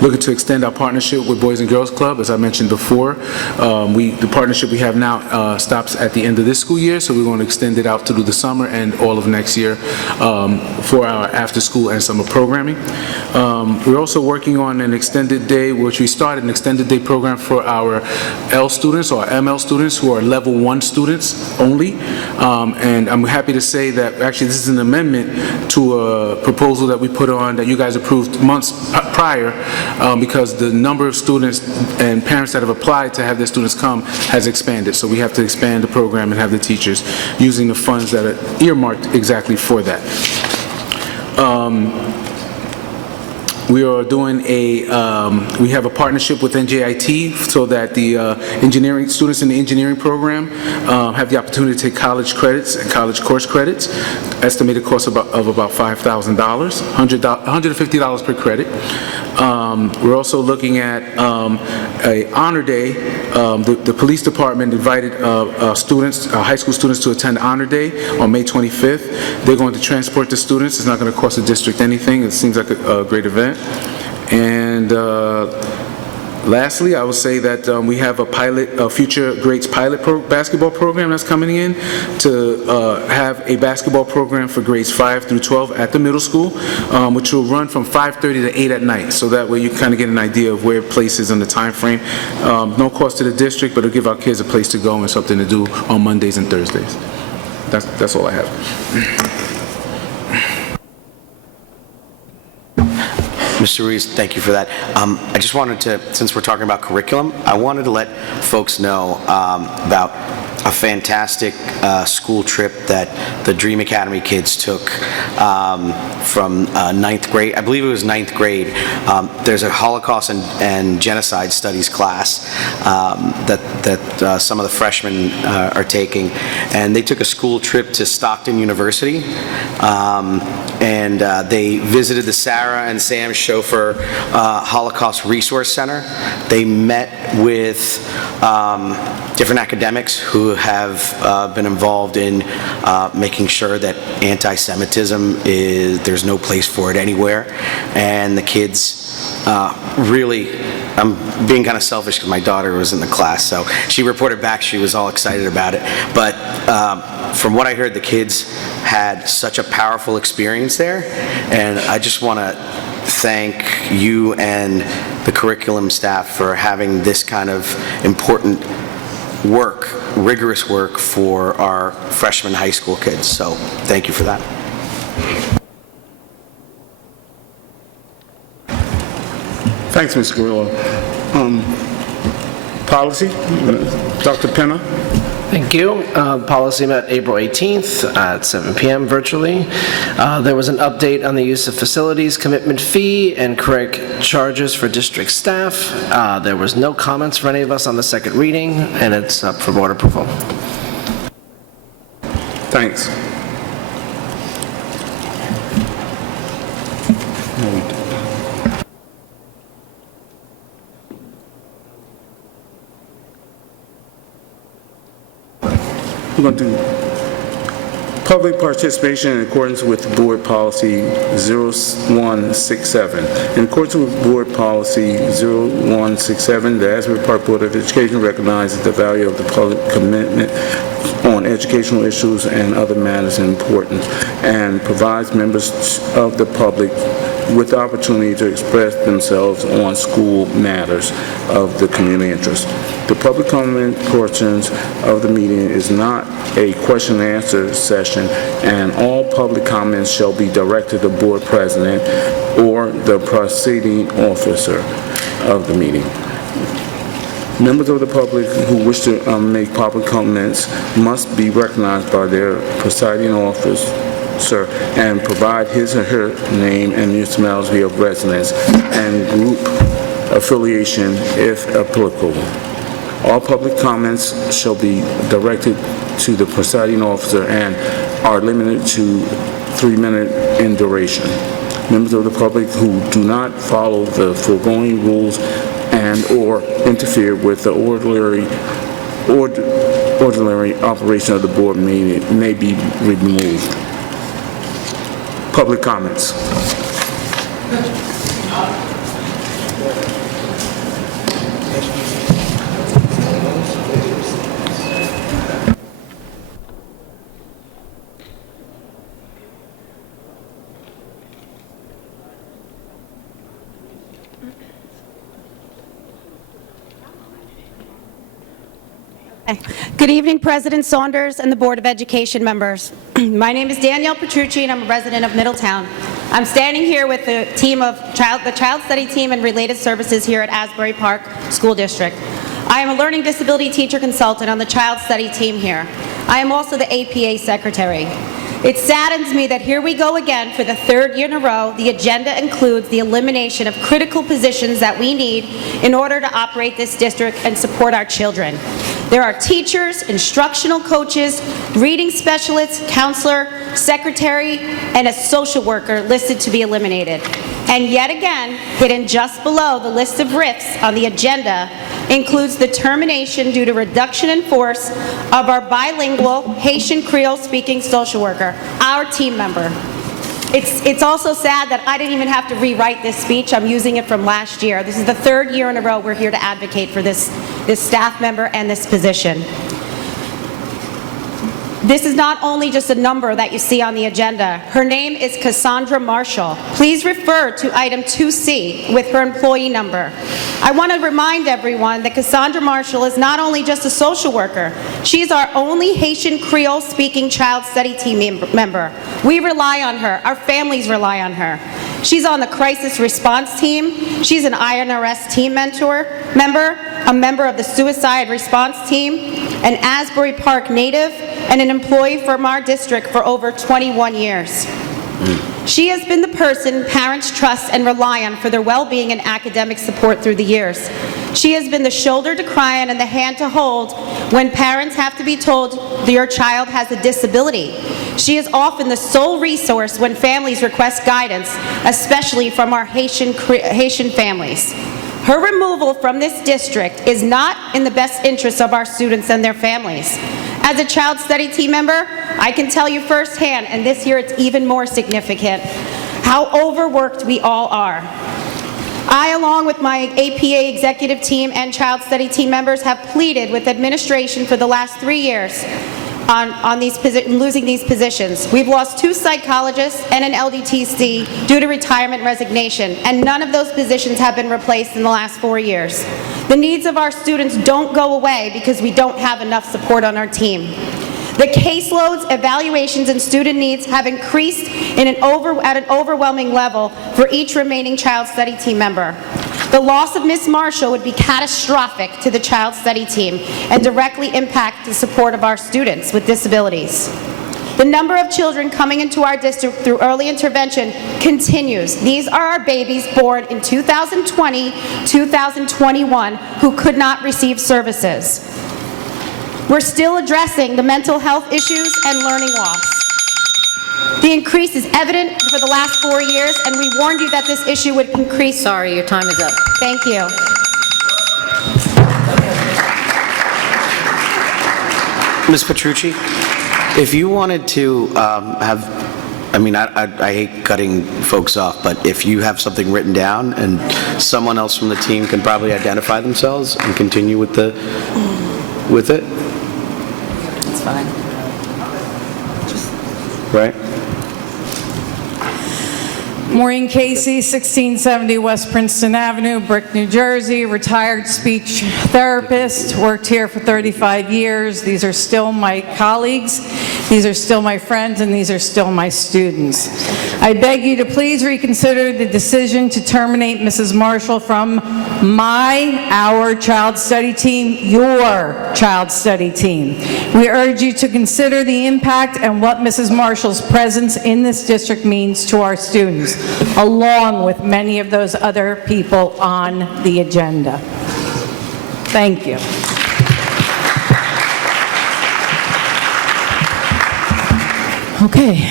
Looking to extend our partnership with Boys and Girls Club, as I mentioned before. The partnership we have now stops at the end of this school year, so we're going to extend it out through the summer and all of next year for our after-school and summer programming. We're also working on an extended day, which we started an extended day program for our L students or ML students who are level 1 students only. And I'm happy to say that actually this is an amendment to a proposal that we put on that you guys approved months prior because the number of students and parents that have applied to have their students come has expanded. So we have to expand the program and have the teachers using the funds that are earmarked exactly for that. We are doing we have a partnership with NJIT so that the engineering students in the engineering program have the opportunity to take college credits and college course credits. Estimated cost of about $5,000, $150 per credit. We're also looking at a honor day. The police department invited students, high school students, to attend honor day on May 25th. They're going to transport the students. It's not going to cost the district anything. It seems like a great event. And lastly, I will say that we have a Future Greats pilot basketball program that's coming in to have a basketball program for grades 5 through 12 at the middle school, which will run from 5:30 to 8 at night. So that way you kind of get an idea of where place is in the time frame. No cost to the district, but it'll give our kids a place to go and something to do on Mondays and Thursdays. That's all I have. Mr. Ruiz, thank you for that. I just wanted to, since we're talking about curriculum, I wanted to let folks know about a fantastic school trip that the Dream Academy kids took from 9th grade. I believe it was 9th grade. There's a Holocaust and Genocide Studies class that some of the freshmen are taking, and they took a school trip to Stockton University, and they visited the Sarah and Sam Schofer Holocaust Resource Center. They met with different academics who have been involved in making sure that anti-Semitism there's no place for it anywhere, and the kids really, I'm being kind of selfish because my daughter was in the class, so she reported back she was all excited about it, but from what I heard, the kids had such a powerful experience there, and I just want to thank you and the curriculum staff for having this kind of important work, rigorous work for our freshman high school kids. So thank you for that. Thanks, Ms. Grillo. Policy, Dr. Penna. Thank you. Policy met April 18th at 7 p.m. virtually. There was an update on the use of facilities commitment fee and correct charges for district staff. There was no comments for any of us on the second reading, and it's up for board approval. Thanks. We're going to do public participation in accordance with Board Policy 0167. In accordance with Board Policy 0167, the Asbury Park Board of Education recognizes the value of the public commitment on educational issues and other matters of importance, and provides members of the public with the opportunity to express themselves on school matters of the community interest. The public comment portions of the meeting is not a question and answer session, and all public comments shall be directed to the board president or the presiding officer of the meeting. Members of the public who wish to make public comments must be recognized by their presiding officer sir, and provide his or her name and municipality of residence and group affiliation if applicable. All public comments shall be directed to the presiding officer and are limited to 3 minutes in duration. Members of the public who do not follow the foregoing rules and/or interfere with the ordinary operation of the board meeting may be removed. Public comments. Good evening, President Saunders and the Board of Education members. My name is Danielle Petrucci, and I'm a resident of Middletown. I'm standing here with the team of the Child Study Team and related services here at Asbury Park School District. I am a learning disability teacher consultant on the Child Study Team here. I am also the APA Secretary. It saddens me that here we go again for the third year in a row. The agenda includes the elimination of critical positions that we need in order to operate this district and support our children. There are teachers, instructional coaches, reading specialists, counselor, secretary, and a social worker listed to be eliminated. And yet again, hidden just below the list of RIFs on the agenda includes the termination due to reduction in force of our bilingual Haitian Creole speaking social worker, our team member. It's also sad that I didn't even have to rewrite this speech. I'm using it from last year. This is the third year in a row we're here to advocate for this staff member and this position. This is not only just a number that you see on the agenda. Her name is Cassandra Marshall. Please refer to item 2C with her employee number. I want to remind everyone that Cassandra Marshall is not only just a social worker, she's our only Haitian Creole speaking Child Study Team member. We rely on her. Our families rely on her. She's on the crisis response team. She's an INRS team member, a member of the suicide response team, an Asbury Park native, and an employee from our district for over 21 years. She has been the person parents trust and rely on for their well-being and academic support through the years. She has been the shoulder to cry on and the hand to hold when parents have to be told your child has a disability. She is often the sole resource when families request guidance, especially from our Haitian families. Her removal from this district is not in the best interest of our students and their families. As a Child Study Team member, I can tell you firsthand, and this year it's even more significant, how overworked we all are. I, along with my APA executive team and Child Study Team members, have pleaded with administration for the last 3 years on losing these positions. We've lost 2 psychologists and an LDTC due to retirement resignation, and none of those positions have been replaced in the last 4 years. The needs of our students don't go away because we don't have enough support on our team. The caseloads, evaluations, and student needs have increased at an overwhelming level for each remaining Child Study Team member. The loss of Ms. Marshall would be catastrophic to the Child Study Team and directly impact the support of our students with disabilities. The number of children coming into our district through early intervention continues. These are our babies born in 2020, 2021 who could not receive services. We're still addressing the mental health issues and learning loss. The increase is evident for the last 4 years, and we warned you that this issue would increase. Sorry, your time is up. Thank you. Ms. Petrucci, if you wanted to I hate cutting folks off, but if you have something written down and someone else from the team can probably identify themselves and continue with it. It's fine. Right? Maureen Casey, 1670 West Princeton Avenue, Brick, New Jersey, retired speech therapist, worked here for 35 years. These are still my colleagues, these are still my friends, and these are still my students. I beg you to please reconsider the decision to terminate Mrs. Marshall from our child study team, your child study team. We urge you to consider the impact and what Mrs. Marshall's presence in this district means to our students, along with many of those other people on the agenda. Thank you. Okay.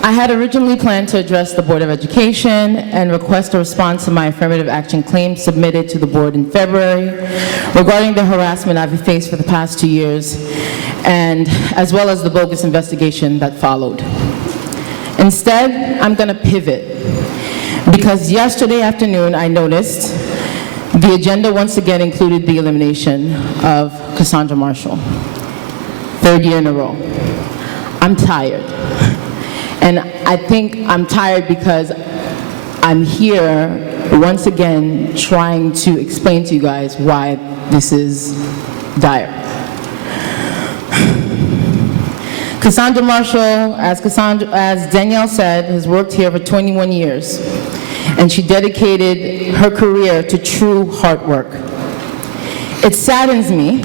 I had originally planned to address the Board of Education and request a response to my affirmative action claim submitted to the board in February regarding the harassment I've faced for the past 2 years, and as well as the bogus investigation that followed. Instead, I'm going to pivot, because yesterday afternoon I noticed the agenda once again included the elimination of Cassandra Marshall, 3rd year in a row. I'm tired. And I think I'm tired because I'm here once again trying to explain to you guys why this is dire. Cassandra Marshall, as Danielle said, has worked here for 21 years, and she dedicated her career to true hard work. It saddens me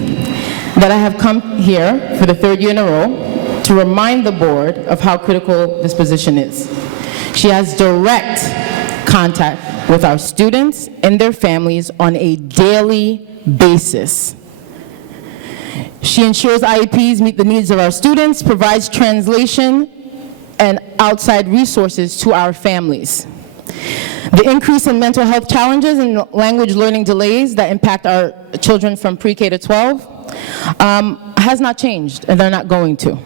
that I have come here for the 3rd year in a row to remind the board of how critical this position is. She has direct contact with our students and their families on a daily basis. She ensures IEPs meet the needs of our students, provides translation and outside resources to our families. The increase in mental health challenges and language learning delays that impact our children from pre-K to 12 has not changed, and they're not going to.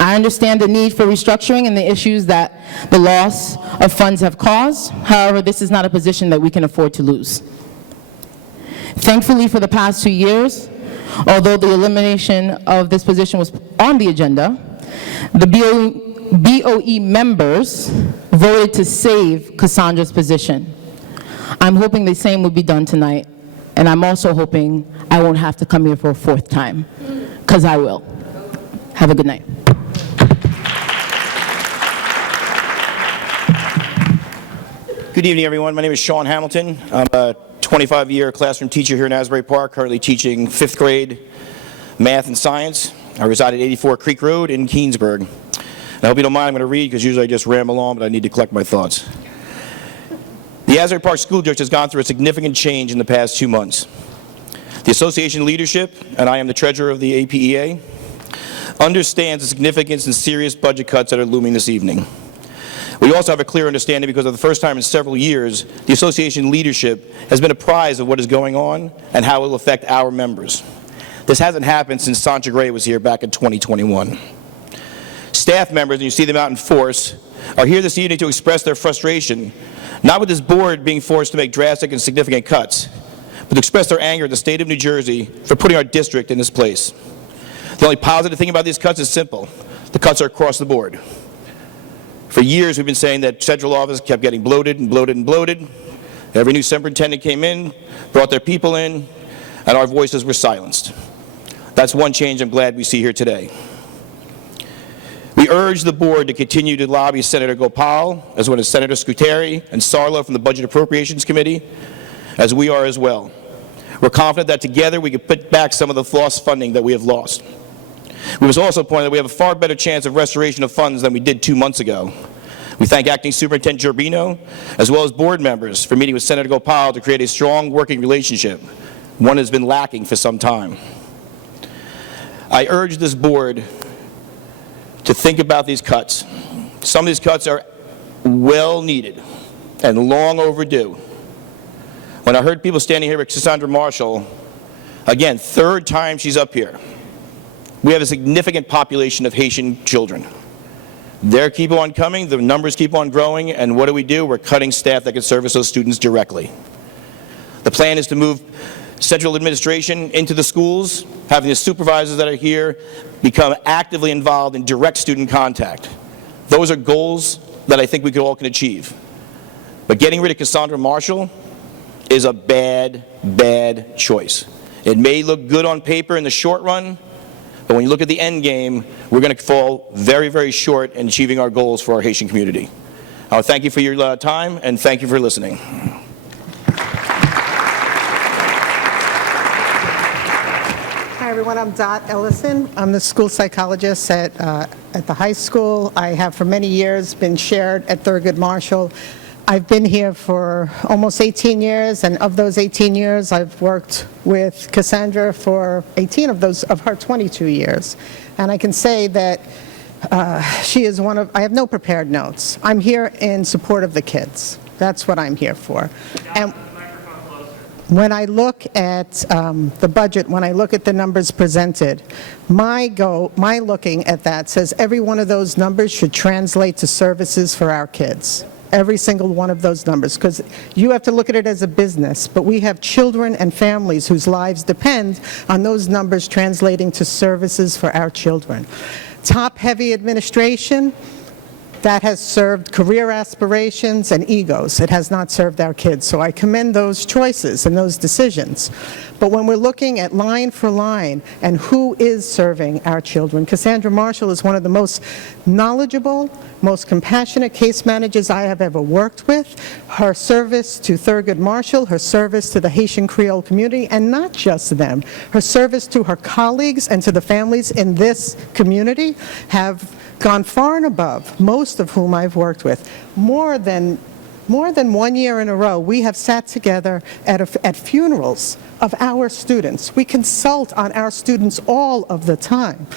I understand the need for restructuring and the issues that the loss of funds have caused. However, this is not a position that we can afford to lose. Thankfully, for the past 2 years, although the elimination of this position was on the agenda, the BOE members voted to save Cassandra's position. I'm hoping the same will be done tonight, and I'm also hoping I won't have to come here for a 4th time, because I will. Have a good night. Good evening, everyone. My name is Sean Hamilton. I'm a 25-year classroom teacher here in Asbury Park, currently teaching 5th grade math and science. I reside at 84 Creek Road in Keensburg. And I hope you don't mind, I'm going to read, because usually I just ramble on, but I need to collect my thoughts. The Asbury Park School District has gone through a significant change in the past 2 months. The association leadership, and I am the treasurer of the APEA, understands the significance and serious budget cuts that are looming this evening. We also have a clear understanding, because for the first time in several years, the association leadership has been apprised of what is going on and how it will affect our members. This hasn't happened since Sancha Gray was here back in 2021. Staff members, and you see them out in force, are here this evening to express their frustration, not with this board being forced to make drastic and significant cuts, but to express their anger at the state of New Jersey for putting our district in this place. The only positive thing about these cuts is simple. The cuts are across the board. For years, we've been saying that central office kept getting bloated and bloated and bloated. Every new superintendent came in, brought their people in, and our voices were silenced. That's one change I'm glad we see here today. We urge the board to continue to lobby Senator Gopal, as well as Senator Scuteri and Sarlo from the Budget Appropriations Committee, as we are as well. We're confident that together we can put back some of the lost funding that we have lost. We must also point out that we have a far better chance of restoration of funds than we did 2 months ago. We thank Acting Superintendent Gerbino, as well as board members, for meeting with Senator Gopal to create a strong working relationship, one that has been lacking for some time. I urge this board to think about these cuts. Some of these cuts are well needed and long overdue. When I heard people standing here with Cassandra Marshall, again, 3rd time she's up here, we have a significant population of Haitian children. They keep on coming, the numbers keep on growing, and what do? We're cutting staff that can service those students directly. The plan is to move central administration into the schools, having the supervisors that are here become actively involved in direct student contact. Those are goals that I think we all can achieve. But getting rid of Cassandra Marshall is a bad, bad choice. It may look good on paper in the short run, but when you look at the end game, we're going to fall very, very short in achieving our goals for our Haitian community. Thank you for your time, and thank you for listening. Hi, everyone. I'm Dot Ellison. I'm the school psychologist at the high school. I have for many years been shared at Thurgood Marshall. I've been here for almost 18 years, and of those 18 years, I've worked with Cassandra for 18 of her 22 years. And I can say that she is one of, I have no prepared notes. I'm here in support of the kids. That's what I'm here for. And when I look at the budget, when I look at the numbers presented, my looking at that says every one of those numbers should translate to services for our kids. Every single one of those numbers, because you have to look at it as a business, but we have children and families whose lives depend on those numbers translating to services for our children. Top-heavy administration, that has served career aspirations and egos. It has not served our kids. So I commend those choices and those decisions. But when we're looking at line for line and who is serving our children, Cassandra Marshall is one of the most knowledgeable, most compassionate case managers I have ever worked with. Her service to Thurgood Marshall, her service to the Haitian Creole community, and not just them, her service to her colleagues and to the families in this community have gone far and above, most of whom I've worked with. More than 1 year in a row, we have sat together at funerals of our students. We consult on our students all of the time.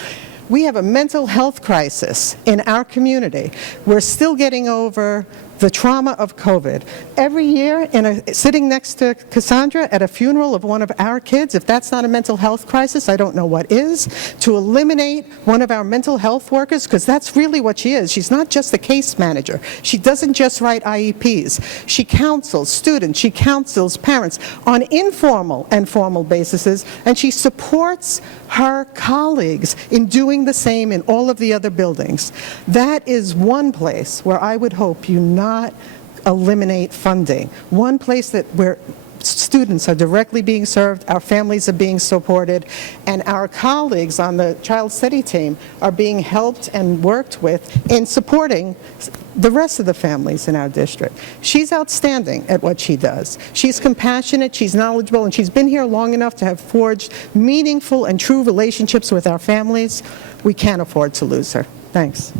We have a mental health crisis in our community. We're still getting over the trauma of COVID. Every year, sitting next to Cassandra at a funeral of one of our kids, if that's not a mental health crisis, I don't know what is. To eliminate one of our mental health workers, because that's really what she is. She's not just a case manager. She doesn't just write IEPs. She counsels students, she counsels parents on informal and formal bases, and she supports her colleagues in doing the same in all of the other buildings. That is one place where I would hope you not eliminate funding. One place where students are directly being served, our families are being supported, and our colleagues on the child study team are being helped and worked with in supporting the rest of the families in our district. She's outstanding at what she does. She's compassionate, she's knowledgeable, and she's been here long enough to have forged meaningful and true relationships with our families. We can't afford to lose her. Thanks.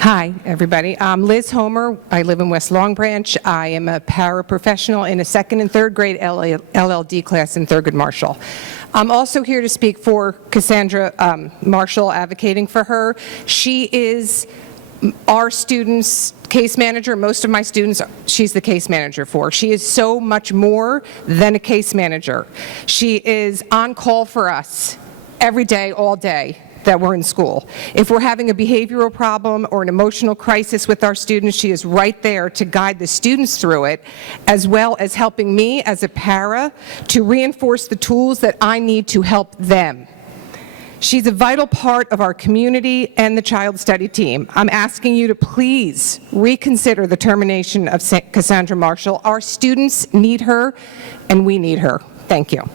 Hi, everybody. I'm Liz Homer. I live in West Long Branch. I am a paraprofessional in a second and third grade LLD class in Thurgood Marshall. I'm also here to speak for Cassandra Marshall, advocating for her. She is our students' case manager. Most of my students, she's the case manager for. She is so much more than a case manager. She is on call for us every day, all day that we're in school. If we're having a behavioral problem or an emotional crisis with our students, she is right there to guide the students through it, as well as helping me as a para to reinforce the tools that I need to help them. She's a vital part of our community and the child study team. I'm asking you to please reconsider the termination of Cassandra Marshall. Our students need her, and we need her. Thank you.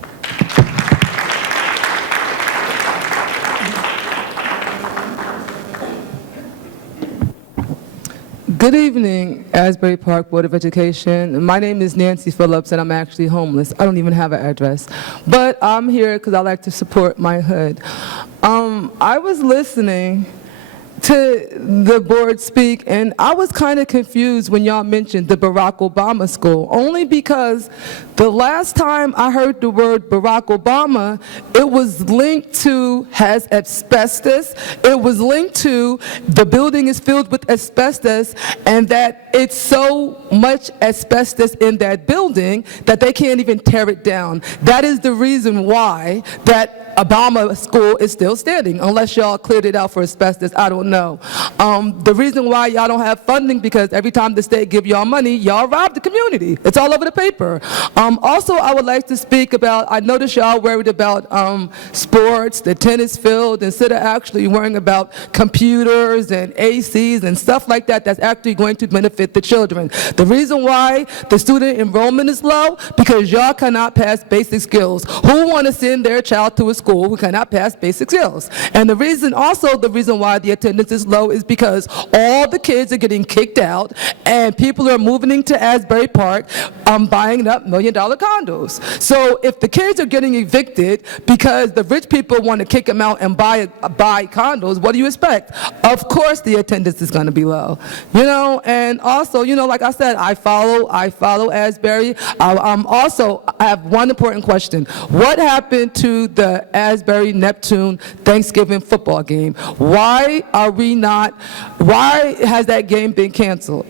Good evening, Asbury Park Board of Education. My name is Nancy Phillips, and I'm actually homeless. I don't even have an address. But I'm here because I like to support my hood. I was listening to the board speak, and I was kind of confused when y'all mentioned the Barack Obama school, only because the last time I heard the word Barack Obama, it was linked to has asbestos, it was linked to the building is filled with asbestos, and that it's so much asbestos in that building that they can't even tear it down. That is the reason why that Obama school is still standing, unless y'all cleared it out for asbestos, I don't know. know. The reason why y'all don't have funding, because every time the state give y'all money, y'all rob the community. It's all over the paper. Also, I would like to speak about, I noticed y'all worried about sports, the tennis field, instead of actually worrying about computers and ACs and stuff like that that's actually going to benefit the children. The reason why the student enrollment is low, because y'all cannot pass basic skills. Who want to send their child to a school who cannot pass basic skills? And the reason why the attendance is low is because all the kids are getting kicked out and people are moving into Asbury Park, buying up $1 million condos. So if the kids are getting evicted because the rich people want to kick them out and buy condos, what do you expect? Of course the attendance is going to be low. You know, and also, you know, like I said, I follow Asbury. I have one important question. What happened to the Asbury Neptune Thanksgiving football game? Why has that game been canceled?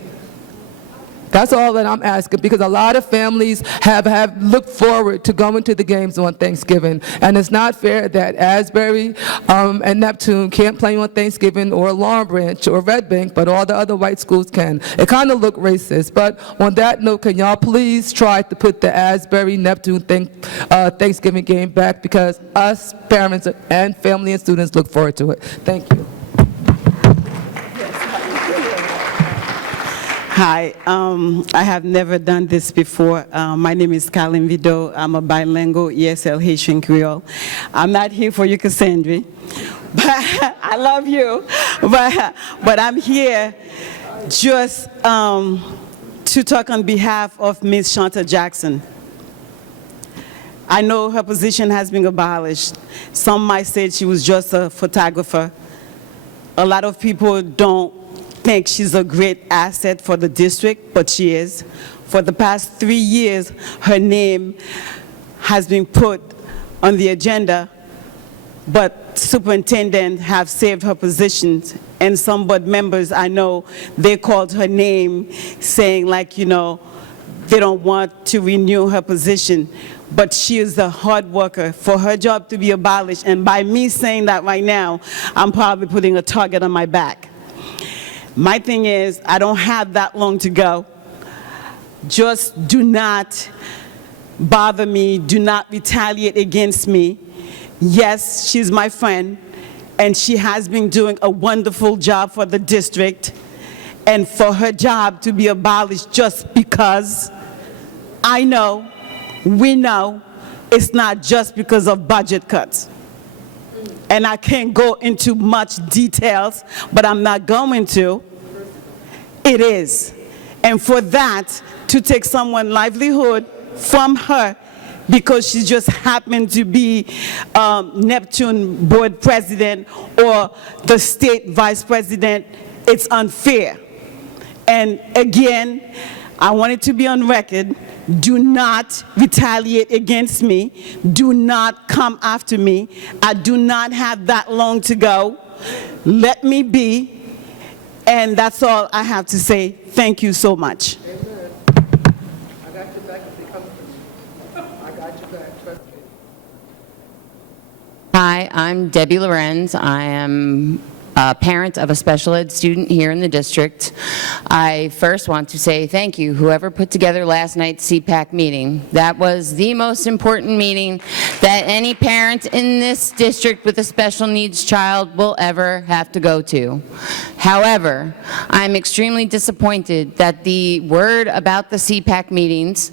That's all that I'm asking, because a lot of families have looked forward to going to the games on Thanksgiving, and it's not fair that Asbury and Neptune can't play on Thanksgiving, or Long Branch or Red Bank, but all the other white schools can. It kind of looked racist, but on that note, can y'all please try to put the Asbury Neptune Thanksgiving game back, because us parents and family and students look forward to it. Thank you. Hi, I have never done this before. My name is Colin Vido. I'm a bilingual ESL Haitian Creole. I'm not here for you, Cassandra, but I love you. But I'm here just to talk on behalf of Ms. Shanta Jackson. I know her position has been abolished. Some might say she was just a photographer. A lot of people don't think she's a great asset for the district, but she is. For the past 3 years, her name has been put on the agenda, but superintendent have saved her positions. And some board members, I know, they called her name saying, like, you know, they don't want to renew her position. But she is a hard worker. For her job to be abolished, and by me saying that right now, I'm probably putting a target on my back. My thing is, I don't have that long to go. Just do not bother me. Do not retaliate against me. Yes, she's my friend, and she has been doing a wonderful job for the district. And for her job to be abolished just because, I know, we know, it's not just because of budget cuts. And I can't go into much details, but I'm not going to. It is. And for that, to take someone's livelihood from her because she just happened to be Neptune board president or the state vice president, it's unfair. And again, I want it to be on record. Do not retaliate against me. Do not come after me. I do not have that long to go. Let me be. And that's all I have to say. Thank you so much. Amen. I got your back if they come. I got your back. Trust me. Hi, I'm Debbie Lorenz. I am a parent of a special ed student here in the district. I first want to say thank you, whoever put together last night's CPAC meeting. That was the most important meeting that any parent in this district with a special needs child will ever have to go to. However, I'm extremely disappointed that the word about the CPAC meetings,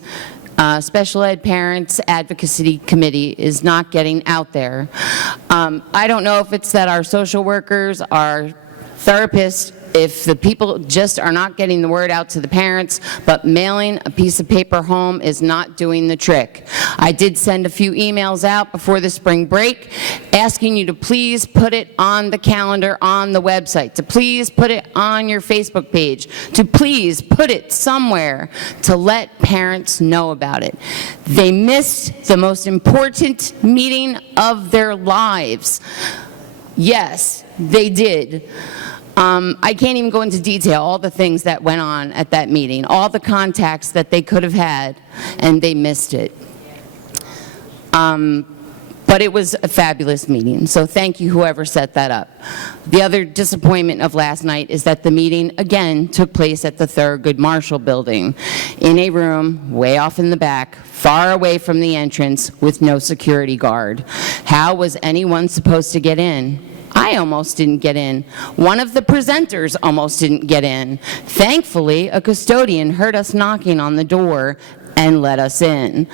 Special Ed Parents Advocacy Committee, is not getting out there. I don't know if it's that our social workers, our therapists, if the people just are not getting the word out to the parents, but mailing a piece of paper home is not doing the trick. I did send a few emails out before the spring break asking you to please put it on the calendar on the website, to please put it on your Facebook page, to please put it somewhere to let parents know about it. They missed the most important meeting of their lives. Yes, they did. I can't even go into detail all the things that went on at that meeting, all the contacts that they could have had, and they missed it. But But it was a fabulous meeting, so thank you whoever set that up. The other disappointment of last night is that the meeting, again, took place at the Thurgood Marshall Building, in a room way off in the back, far away from the entrance, with no security guard. How was anyone supposed to get in? I almost didn't get in. One of the presenters almost didn't get in. Thankfully, a custodian heard us knocking on the door and let us in.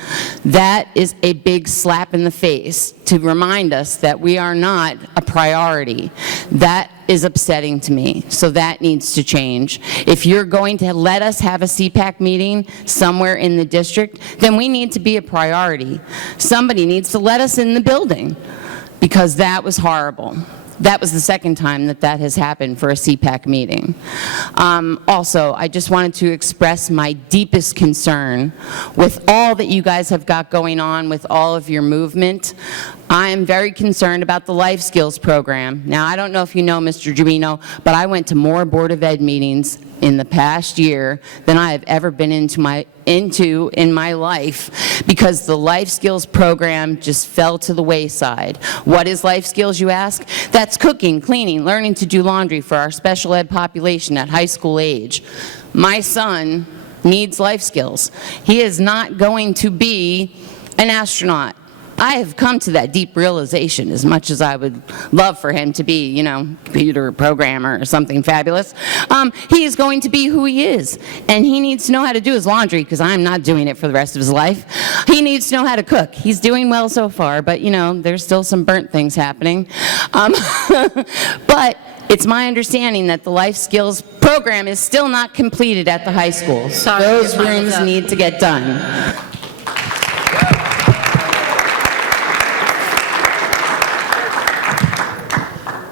That is a big slap in the face to remind us that we are not a priority. That is upsetting to me, so that needs to change. If you're going to let us have a CPAC meeting somewhere in the district, then we need to be a priority. Somebody needs to let us in the building, because that was horrible. That was the second time that that has happened for a CPAC meeting. Also, I just wanted to express my deepest concern with all that you guys have got going on with all of your movement. I am very concerned about the life skills program. Now, I don't know if you know, Mr. Giovino, but I went to more Board of Ed meetings in the past year than I have ever been into in my life, because the life skills program just fell to the wayside. What is life skills, you ask? That's cooking, cleaning, learning to do laundry for our special ed population at high school age. My son needs life skills. He is not going to be an astronaut. I have come to that deep realization, as much as I would love for him to be, you know, computer programmer or something fabulous. He is going to be who he is, and he needs to know how to do his laundry, because I'm not doing it for the rest of his life. He needs to know how to cook. He's doing well so far, but, you know, there's still some burnt things happening. But it's my understanding that the life skills program is still not completed at the high school. Sorry, Those your time is rooms up. need to get done.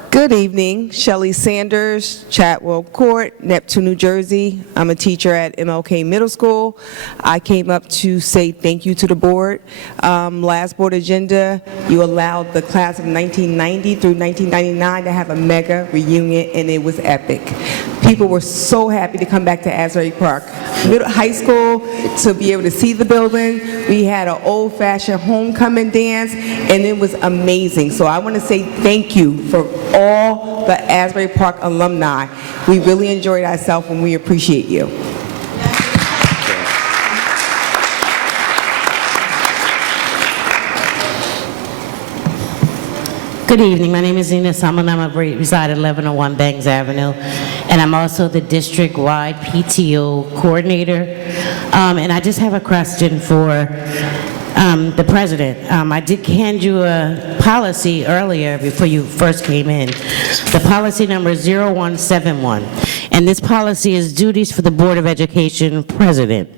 Good evening, Shelley Sanders, Chatwell Court, Neptune, New Jersey. I'm a teacher at MLK Middle School. I came up to say thank you to the board. Last board agenda, you allowed the class of 1990 through 1999 to have a mega reunion, and it was epic. People were so happy to come back to Asbury Park High School to be able to see the building. We had an old-fashioned homecoming dance, and it was amazing. So I want to say thank you for all the Asbury Park alumni. We really enjoyed ourselves, and we appreciate you. Good evening. My name is Zena Salmon. I reside at 1101 Bangs Avenue, and I'm also the district-wide PTO coordinator. And I just have a question for the president. I did hand you a policy earlier before you first came in. The policy number is 0171, and this policy is duties for the Board of Education president.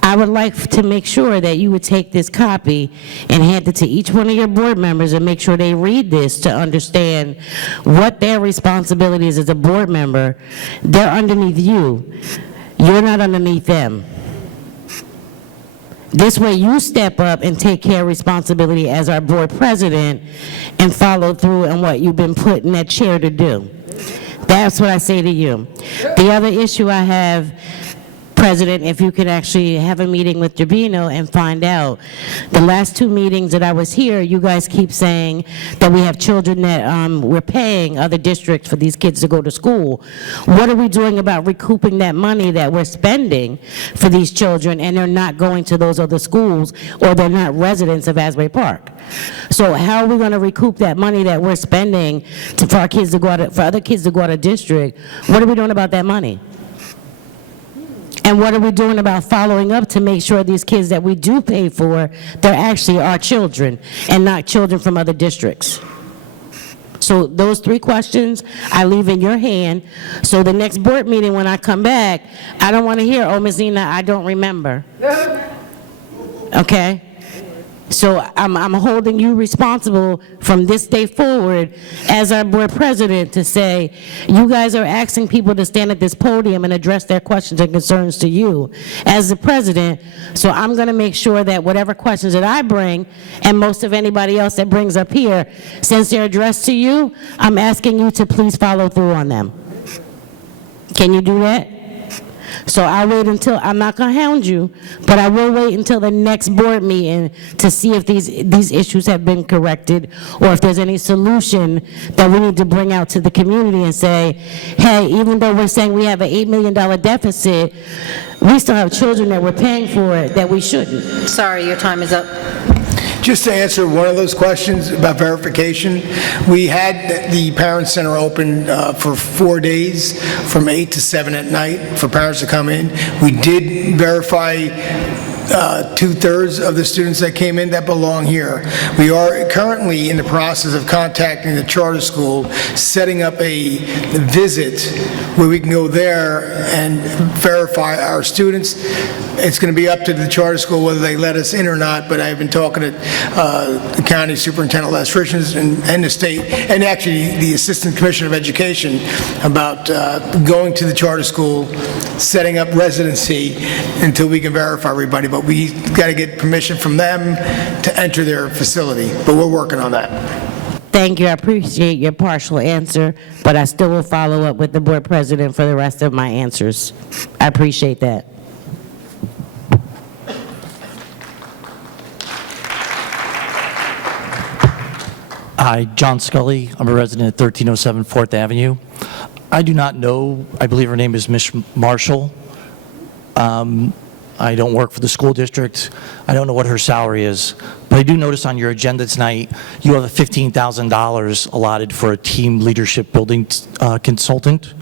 I would like to make sure that you would take this copy and hand it to each one of your board members and make sure they read this to understand what their responsibility is as a board member. They're underneath you. You're not underneath them. This way you step up and take care of responsibility as our board president and follow through on what you've been put in that chair to do. That's what I say to you. The other issue I have, President, if you could actually have a meeting with Giovino and find out. The last two meetings that I was here, you guys keep saying that we have children that we're paying other districts for these kids to go to school. What are we doing about recouping that money that we're spending for these children and they're not going to those other schools, or they're not residents of Asbury Park? So how are we going to recoup that money that we're spending for our kids to go out, for other kids to go out of district? What are we doing about that money? And what are we doing about following up to make sure these kids that we do pay for, they're actually our children and not children from other districts? So those three questions I leave in your hand. So the next board meeting when I come back, I don't want to hear, oh, Ms. Zena, I don't remember. Okay? So I'm holding you responsible from this day forward as our board president to say, you guys are asking people to stand at this podium and address their questions and concerns to you as the president. So I'm going to make sure that whatever questions that I bring, and most of anybody else that brings up here, since they're addressed to you, I'm asking you to please follow through on them. Can you do that? So I'll wait until, I'm not going to hound you, but I will wait until the next board meeting to see if these issues have been corrected, or if there's any solution that we need to bring out to the community and say, hey, even though we're saying we have an $8 million deficit, we still have children that we're paying for it that we shouldn't. Sorry, your time is up. Just to answer one of those questions about verification, we had the Parent Center open for 4 days from 8 to 7 at night for parents to come in. We did verify 2/3 of the students that came in that belong here. We are currently in the process of contacting the charter school, setting up a visit where we can go there and verify our students. It's going to be up to the charter school whether they let us in or not, but I've been talking to the county superintendent, Les Richards, and the state, and actually the Assistant Commissioner of Education about going to the charter school, setting up residency until we can verify everybody. But we got to get permission from them to enter their facility, but we're working on that. Thank you. I appreciate your partial answer, but I still will follow up with the board president for the rest of my answers. I appreciate that. Hi, John Scully. I'm a resident at 1307 4th Avenue. I do not know, I believe her name is Miss Marshall. I don't work for the school district. I don't know what her salary is. But I do notice on your agenda tonight, you have a $15,000 allotted for a team leadership building consultant.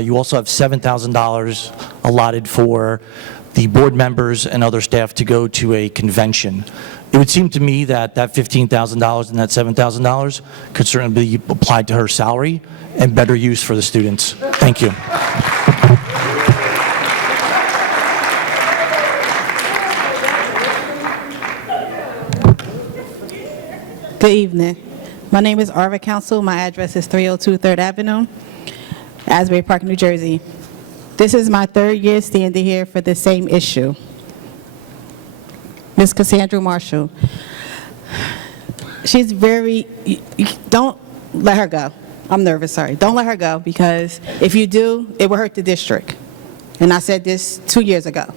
You also have $7,000 allotted for the board members and other staff to go to a convention. It would seem to me that that $15,000 and that $7,000 could certainly be applied to her salary and better use for the students. Thank you. Good evening. My name is Arva Council. My address is 302 3rd Avenue, Asbury Park, New Jersey. This is my 3rd year standing here for the same issue. Ms. Cassandra Marshall, she's don't let her go. I'm nervous, sorry. Don't let her go, because if you do, it will hurt the district. And I said this 2 years ago.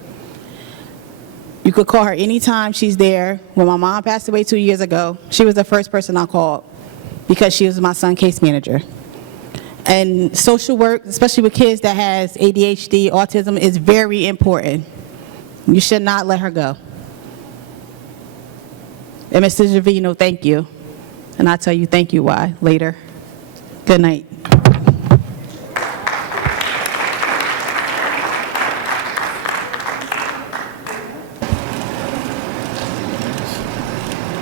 You could call her anytime she's there. When my mom passed away 2 years ago, she was the first person I called because she was my son's case manager. And social work, especially with kids that has ADHD, autism, is very important. You should not let her go. And Mr. Javino, thank you. And I'll tell you thank you why later. Good night.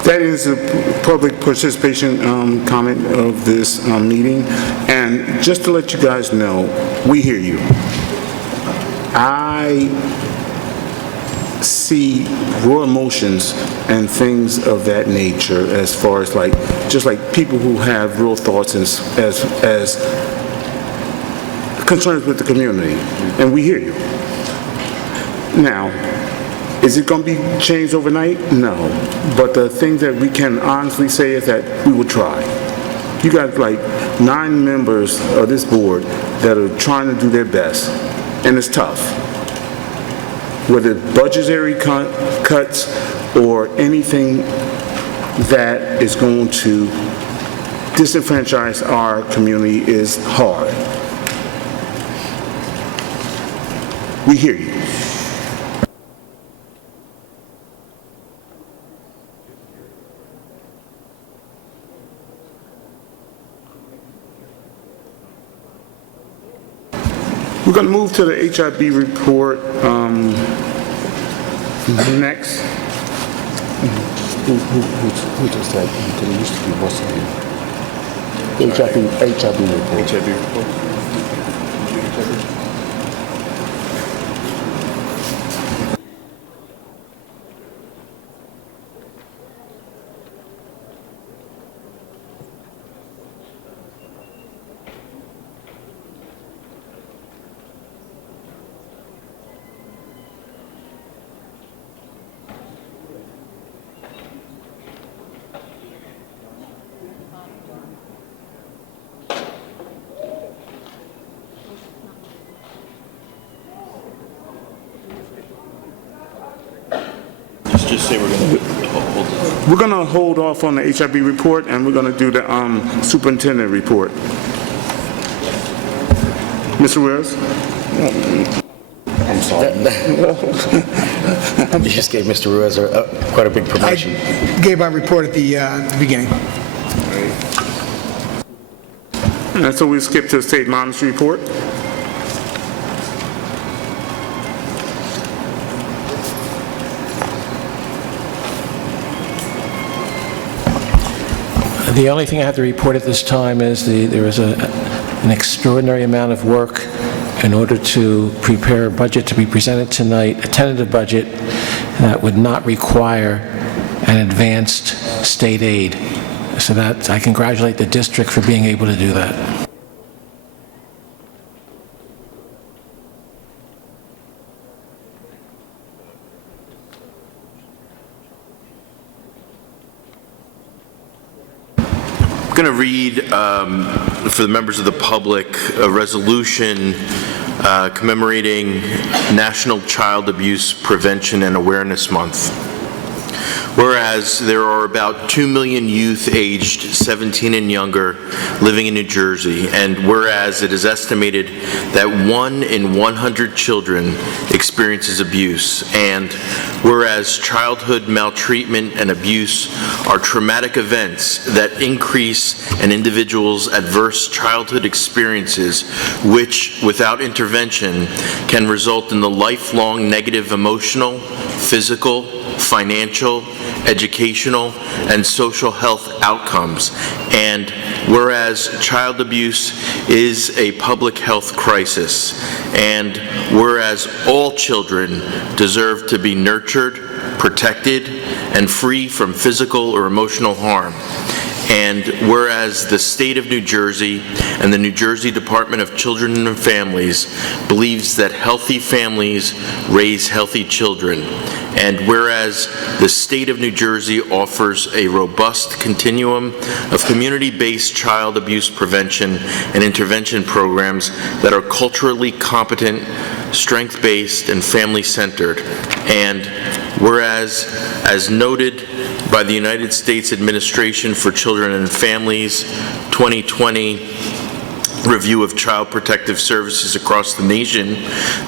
That is a public participation comment of this meeting. And just to let you guys know, we hear you. I see raw emotions and things of that nature, as far as just like people who have real thoughts as concerns with the community. And we hear you. Now, is it going to be changed overnight? No. But the thing that we can honestly say is that we will try. You got 9 members of this board that are trying to do their best, and it's tough. Whether budgetary cuts or anything that is going to disenfranchise our community is hard. We hear you. We're going to move to the HIB report next. Who does that? It used to be what's the HIB report. HIB report. just say we're going to hold it. We're going to hold off on the HIB report, and we're going to do the superintendent report. Mr. Wills? I'm sorry. You just gave Mr. Ruiz quite a big promotion. I gave my report at the beginning. And so we'll skip to the state monitor report. The only thing I have to report at this time is there was an extraordinary amount of work in order to prepare a budget to be presented tonight, a tentative budget that would not require an advanced state aid. So that I congratulate the district for being able to do that. I'm going to read for the members of the public a resolution commemorating National Child Abuse Prevention and Awareness Month. Whereas there are about 2 million youth aged 17 and younger living in New Jersey, and whereas it is estimated that 1 in 100 children experiences abuse, and whereas childhood maltreatment and abuse are traumatic events that increase an individual's adverse childhood experiences, which, without intervention, can result in the lifelong negative emotional, physical, financial, educational, and social health outcomes. And whereas child abuse is a public health crisis, and whereas all children deserve to be nurtured, protected, and free from physical or emotional harm. And whereas the state of New Jersey and the New Jersey Department of Children and Families believes that healthy families raise healthy children. And whereas the state of New Jersey offers a robust continuum of community-based child abuse prevention and intervention programs that are culturally competent, strength-based, and family-centered. And whereas, as noted by the United States Administration for Children and Families 2020 review of child protective services across the nation,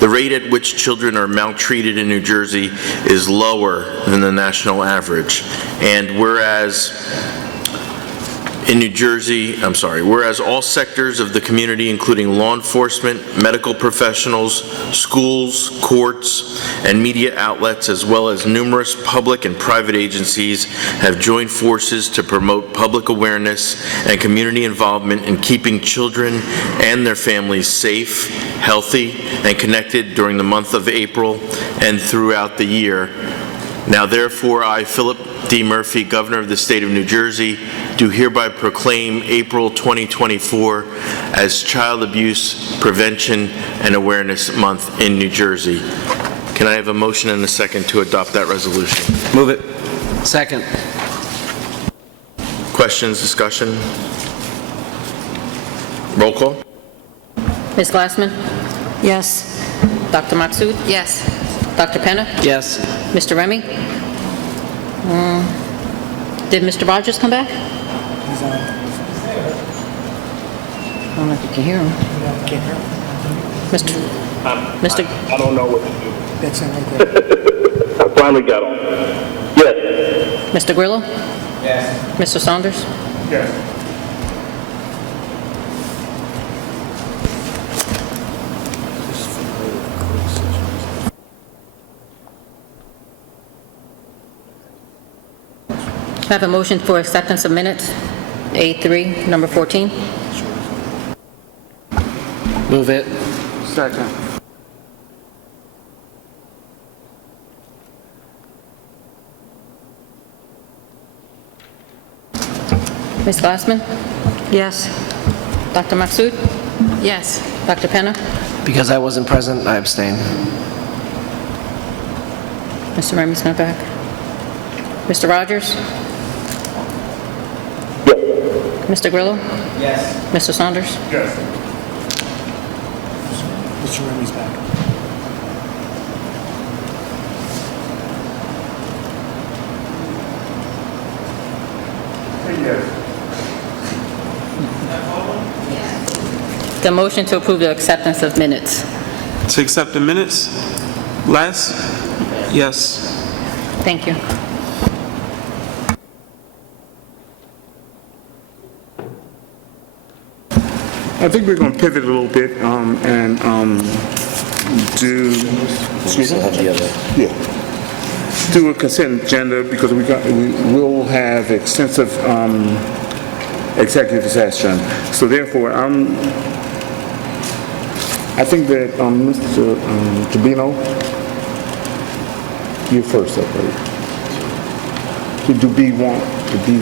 the rate at which children are maltreated in New Jersey is lower than the national average. And whereas whereas all sectors of the community, including law enforcement, medical professionals, schools, courts, and media outlets, as well as numerous public and private agencies, have joined forces to promote public awareness and community involvement in keeping children and their families safe, healthy, and connected during the month of April and throughout the year. Now, therefore, I, Philip D. Murphy, Governor of the State of New Jersey, do hereby proclaim April 2024 as Child Abuse Prevention and Awareness Month in New Jersey. Can I have a motion and a second to adopt that resolution? Move it. Second. Questions, discussion? Roll call. Ms. Glassman? Yes. Dr. Maksud? Yes. Dr. Penna? Yes. Mr. Remy? Did Mr. Rogers come back? I don't know if you can hear him. I don't know what to do. That's it right there. I finally got on. Yes. Mr. Grillo? Yes. Mr. Saunders? Yes. I have a motion for acceptance of minutes, A3, number 14. Move it. Second. Ms. Glassman? Yes. Dr. Maksud? Yes. Dr. Penna? Because I wasn't present, I abstain. Mr. Remy's not back. Mr. Rogers? Mr. Grillo? Yes. Mr. Saunders? Yes. Mr. Remy's back. The motion to approve the acceptance of minutes. To accept the minutes? Les? Yes. Thank you. I think we're going to pivot a little bit and do. Excuse me? Yeah. Do a consent agenda because we will have extensive executive session. So therefore, I think that Mr. Tribino, you're first up, right? To do B1, to be.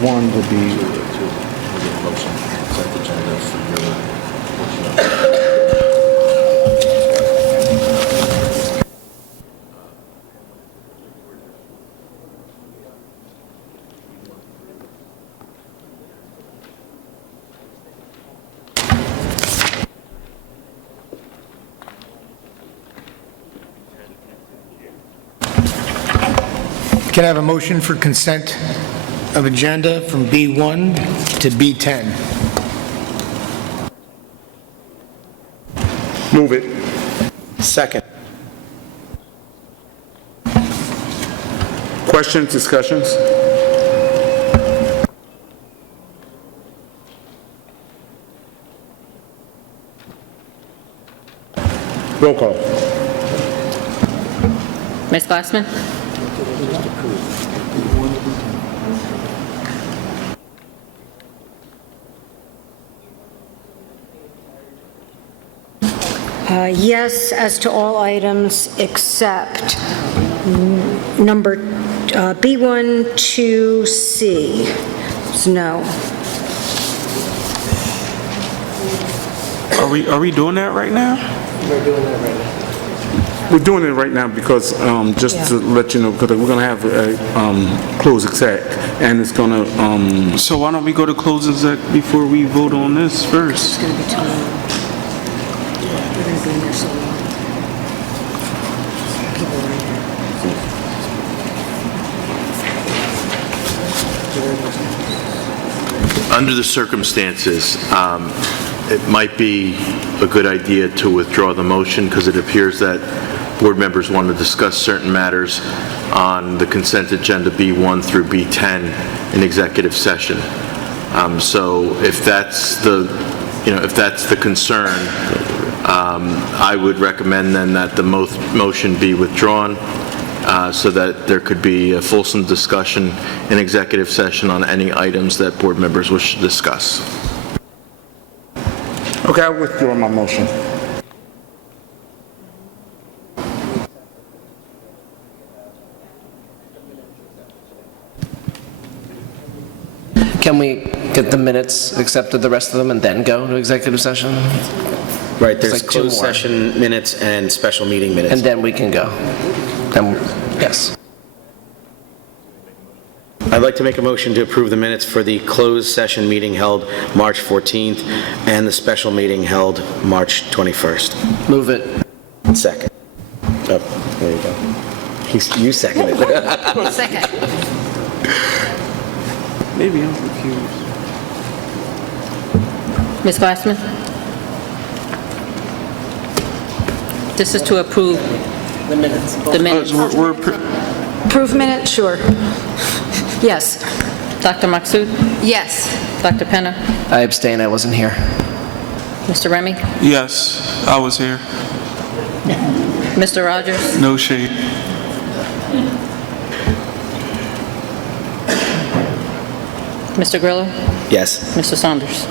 Can I have a motion for consent of agenda from B1 to B10? Move it. Second. Questions, discussions? Roll call. Ms. Glassman? Yes, as to all items except number B1 to C. So no. Are we doing that right now? We're doing that right now. We're doing it right now because, just to let you know, because we're going to have a closed exec, and it's going to... So why don't we go to closed exec before we vote on this first? It's going to be too long. We're going to be in there so long. People are in there. Under the circumstances, it might be a good idea to withdraw the motion because it appears that board members want to discuss certain matters on the consent agenda B1 through B10 in executive session. So if that's the concern, I would recommend then that the motion be withdrawn so that there could be a fulsome discussion in executive session on any items that board members wish to discuss. Okay, I'll withdraw my motion. Can we get the minutes accepted, the rest of them, and then go to executive session? Right, It's there's like two closed more. session minutes and special meeting minutes. And then we can go. Then, yes. I'd like to make a motion to approve the minutes for the closed session meeting held March 14th and the special meeting held March 21st. Move it. Second. Oh, there you go. You seconded it. Second. Maybe I'm confused. Ms. Glassman? This is to approve the minutes. Approve minute? Sure. Yes. Dr. Maksud? Yes. Dr. Penna? I abstain, I wasn't here. Mr. Remy? Yes, I was here. Mr. Rogers? No shade. Mr. Grillo? Yes. Mr. Saunders?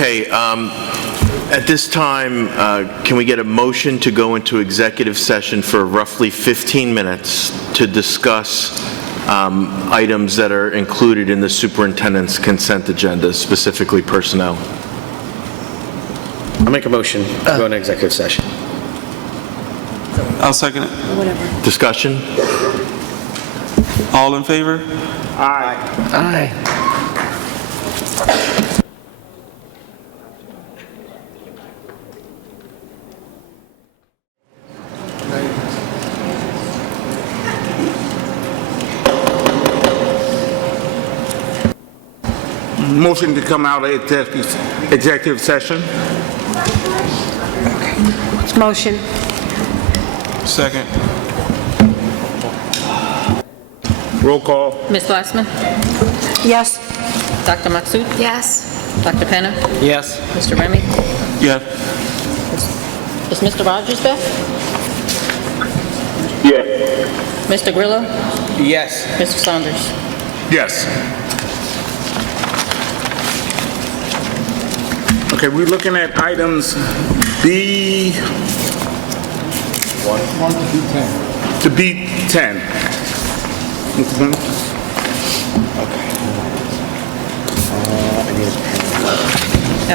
Okay, at this time, can we get a motion to go into executive session for roughly 15 minutes to discuss items that are included in the superintendent's consent agenda, specifically personnel? I'll make a motion to go into executive session. I'll second it. Discussion? All in favor? Aye. Motion to come out of executive session? Motion. Second. Roll call. Ms. Glassman? Yes. Dr. Maksud? Yes. Dr. Penna? Yes. Mr. Remy? Yes. Is Mr. Rogers back? Yes. Mr. Grillo? Yes. Mr. Saunders? Yes. Okay, we're looking at items B... 1 to B10.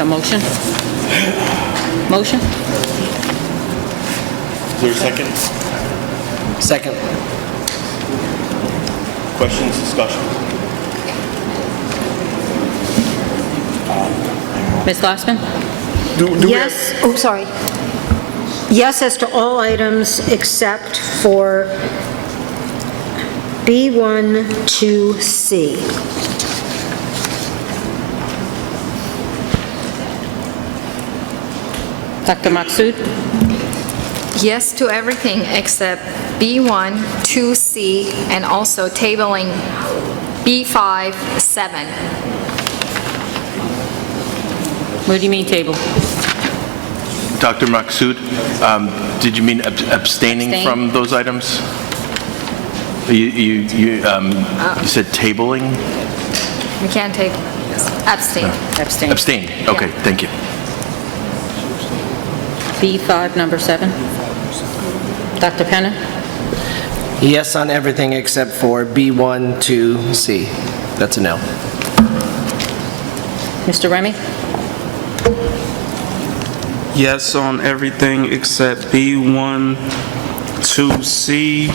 Motion? Motion? Is there a second? Second. Questions, discussion? Ms. Glassman? Yes, oh, sorry. Yes as to all items except for B1 to C. Dr. Maksud? Yes to everything except B1, 2C, and also tabling B5, 7. What do you mean table? Dr. Maksud, did you mean abstaining Abstain. from those items? You said tabling? We can't table. Abstain. Abstain. Abstain, okay, thank you. B5, number 7. Dr. Penna? Yes on everything except for B1 to C. That's a no. Mr. Remy? Yes on everything except B1 to C.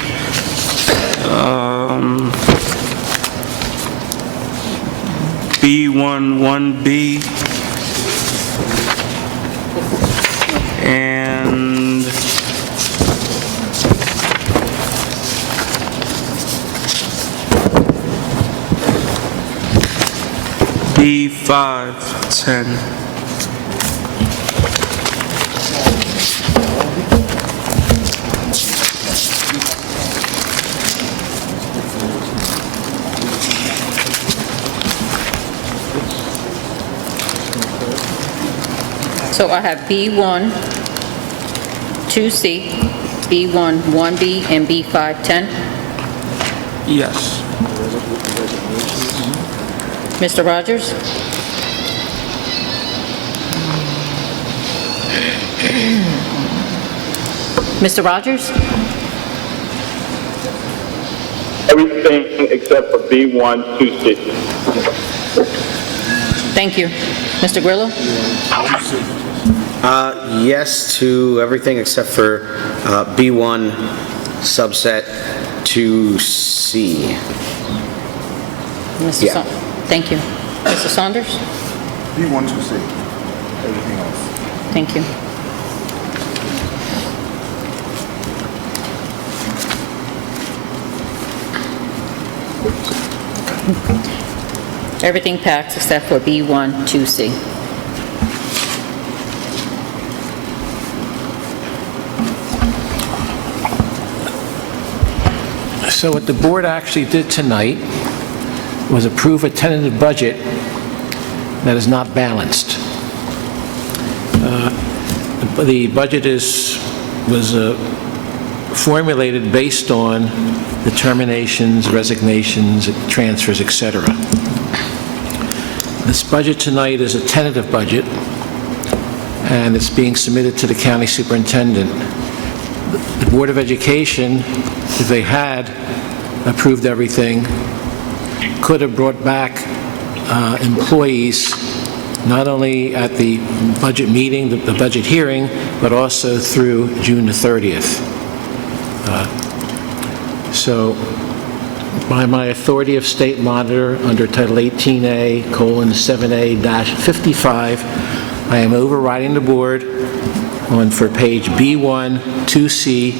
B1 1B. And B5 10. So I have B1, 2C, B1, 1B, and B5, 10. Yes. Mr. Rogers? Mr. Rogers? Everything except for B1 to C. Thank you. Mr. Grillo? Yes to everything except for B1 subset 2C. Mr. Yeah. Thank you. Mr. Saunders? B1 to C. Everything else. Thank you. Everything passed except for B1, 2C. So what the board actually did tonight was approve a tentative budget that is not balanced. The budget was formulated based on the terminations, resignations, transfers, etc. This budget tonight is a tentative budget, and it's being submitted to the county superintendent. The Board of Education, if they had approved everything, could have brought back employees not only at the budget meeting, the budget hearing, but also through June the 30th. So, by my authority of state monitor under Title 18A:7A-55, I am overriding the board for page B1, 2C,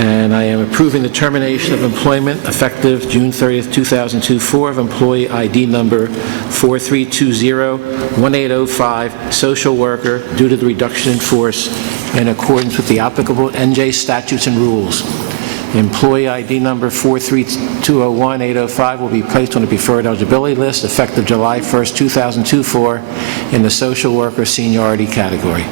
and I am approving the termination of employment effective June 30th, 2024 of employee ID number 43201805, social worker, due to the reduction in force in accordance with the applicable NJ statutes and rules. Employee ID number 43201805 will be placed on the preferred eligibility list effective July 1st, 2024 in the social worker seniority category.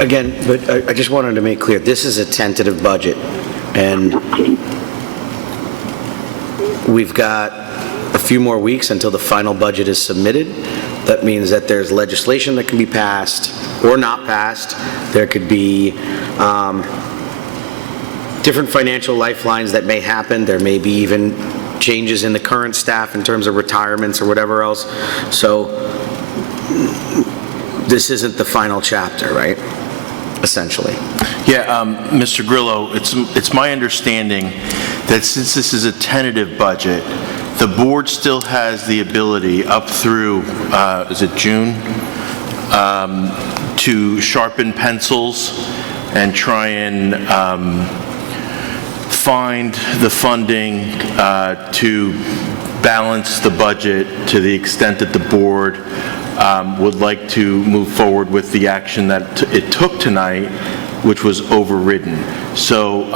Again, but I just wanted to make clear, this is a tentative budget, and we've got a few more weeks until the final budget is submitted. That means that there's legislation that can be passed or not passed. There could be different financial lifelines that may happen. There may be even changes in the current staff in terms of retirements or whatever else. So this isn't the final chapter, right? Essentially. Yeah, Mr. Grillo, it's my understanding that since this is a tentative budget, the board still has the ability up through, is it June, to sharpen pencils and try and find the funding to balance the budget to the extent that the board would like to move forward with the action that it took tonight, which was overridden. So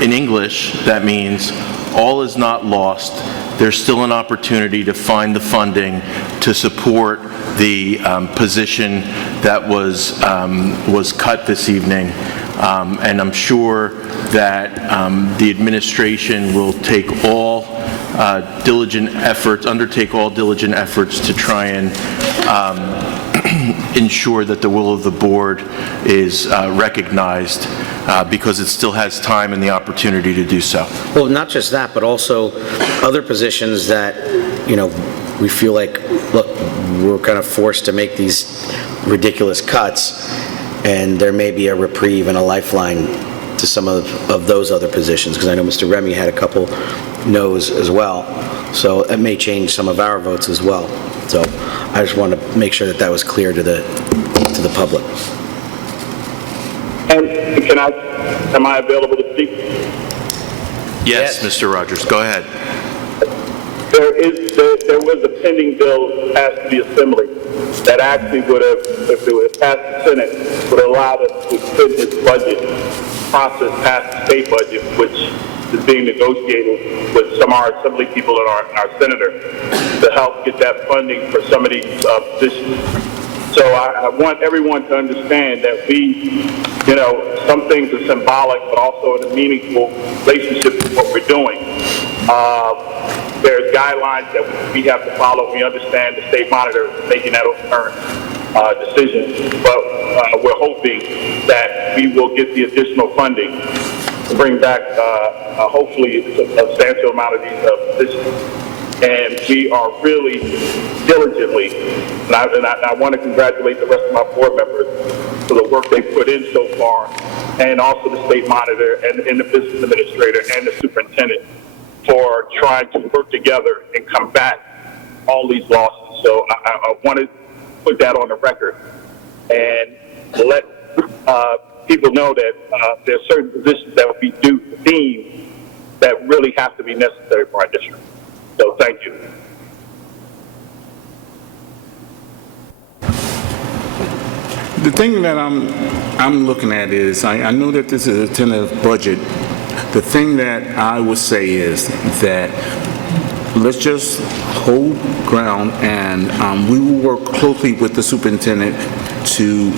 in English, that means all is not lost. There's still an opportunity to find the funding to support the position that was cut this evening. And I'm sure that the administration will take all undertake all diligent efforts to try and ensure that the will of the board is recognized because it still has time and the opportunity to do so. Well, not just that, but also other positions that, we feel like, look, we're kind of forced to make these ridiculous cuts, and there may be a reprieve and a lifeline to some of those other positions, because I know Mr. Remy had a couple no's as well. So it may change some of our votes as well. So I just want to make sure that was clear to the public. And am I available to speak? Yes, Mr. Rogers, go ahead. There was a pending bill passed to the Assembly that actually would have, if it was passed the Senate, would have allowed us to extend this budget process past the state budget, which is being negotiated with some of our Assembly people and our senator to help get that funding for some of these positions. So I want everyone to understand that some things are symbolic, but also in a meaningful relationship to what we're doing. There's guidelines that we have to follow. We understand the state monitor is making that current decision, but we're hoping that we will get the additional funding to bring back, hopefully, a substantial amount of these positions. And we are really diligently, and I want to congratulate the rest of my board members for the work they put in so far, and also the state monitor and the business administrator and the superintendent for trying to work together and combat all these losses. So I want to put that on the record and let people know that there are certain positions that will be deemed that really have to be necessary for our district. So thank you. The thing that I'm looking at is, I know that this is a tentative budget. The thing that I would say is that let's just hold ground, and we will work closely with the superintendent to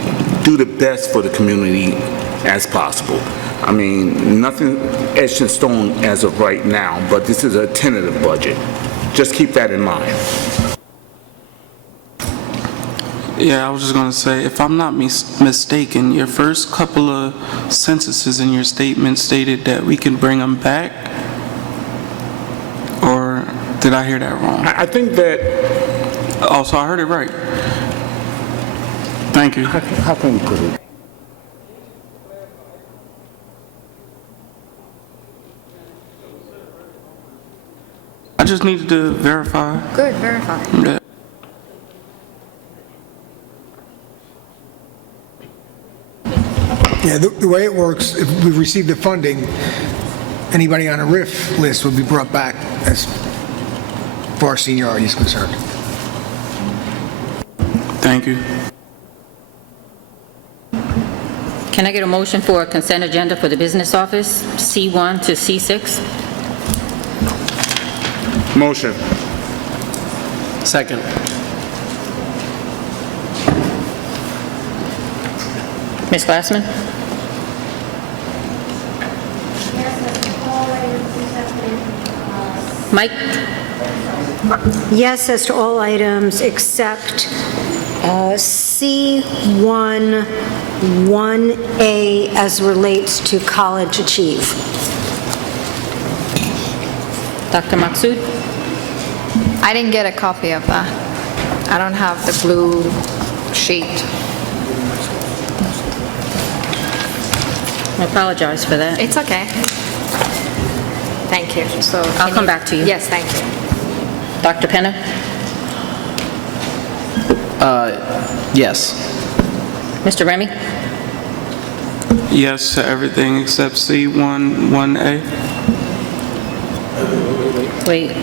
do the best for the community as possible. I mean, nothing etched in stone as of right now, but this is a tentative budget. Just keep that in mind. Yeah, I was just going to say, if I'm not mistaken, your first couple of sentences in your statement stated that we can bring them back, or did I hear that wrong? I think that... Oh, so I heard it right. Thank you. How can we put it? I just needed to verify. Good, verify. Yeah. Yeah, the way it works, if we receive the funding, anybody on a RIF list will be brought back as far as seniority is concerned. Thank you. Can I get a motion for a consent agenda for the business office, C1 to C6? Motion. Second. Ms. Glassman? Mike? Yes, as to all items except C1, 1A as relates to College Achieve. Dr. Maksud? I didn't get a copy of that. I don't have the blue sheet. I apologize for that. It's okay. Thank you. So I'll come back to you. Yes, thank you. Dr. Penna? Yes. Mr. Remy? Yes to everything except C1, 1A. Wait.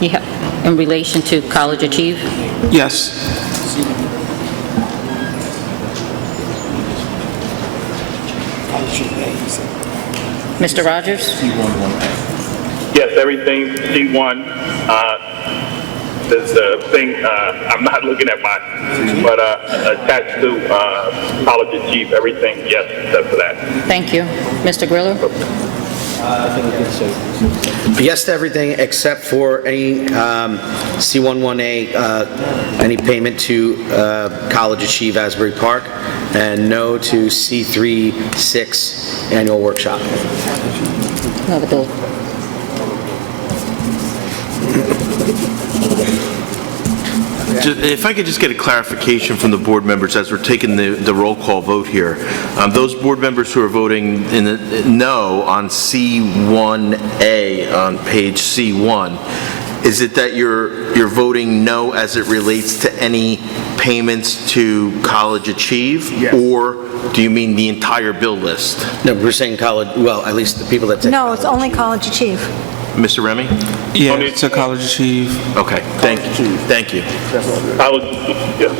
Yeah, in relation to College Achieve? Yes. Mr. Rogers? Yes, everything C1. There's a thing, I'm not looking at mine, but attached to College Achieve, everything, yes, except for that. Thank you. Mr. Griller? Yes to everything except for any C11A, any payment to College Achieve Asbury Park, and no to C36 annual workshop. No, the bill. If I could just get a clarification from the board members as we're taking the roll call vote here. Those board members who are voting in the no on C1A on page C1, is it that you're voting no as it relates to any payments to College Achieve? Yes. Or do you mean the entire bill list? No, we're saying college, well, at least the people that take. No, it's only College Achieve. Mr. Remy? Yeah, to College Achieve. Okay, thank you. Thank you. College Achieve, yes.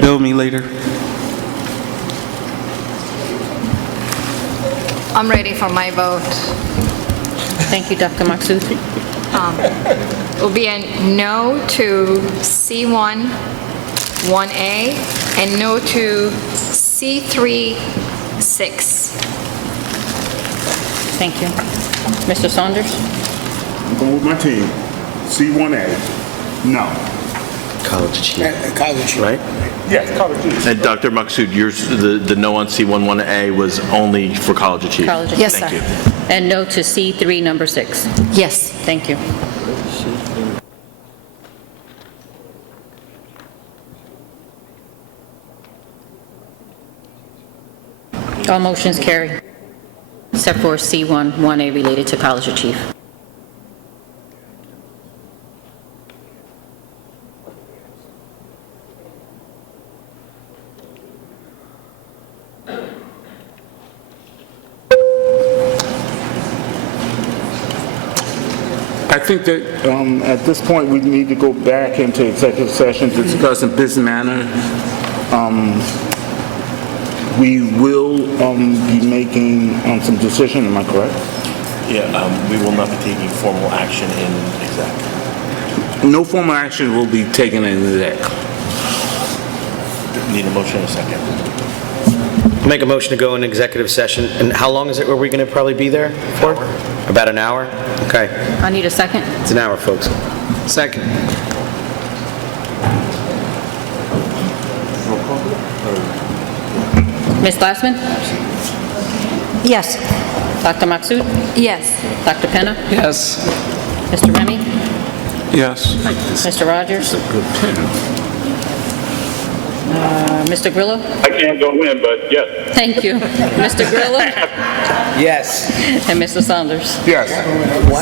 Bill me later. I'm ready for my vote. Thank you, Dr. Maksud. It will be a no to C1, 1A, and no to C3, 6. Thank you. Mr. Saunders? I'm going with my team. C1A, no. College Achieve. College Achieve. Right? Yes, College Achieve. And Dr. Maksud, yours, the no on C11A was only for College Achieve? College Achieve. Yes, Thank sir. you. And no to C3, number 6. Yes. Thank you. All motions carry, except for C1, 1A related to College Achieve. I think that at this point, we need to go back into executive session to discuss in business manner. We will be making some decision, am I correct? Yeah, we will not be taking formal action in exec. No formal action will be taken in exec. Need a motion in a second. Make a motion to go into executive session. And how long is it, are we going to probably be there for? About an hour? Okay. I need a second. It's an hour, folks. Second. Ms. Glassman? Yes. Dr. Maksud? Yes. Dr. Penna? Yes. Mr. Remy? Yes. Mr. Rogers? Mr. Grillo? I can't go in, but yes. Thank you. Mr. Grillo? Yes. And Mr. Saunders? Yes.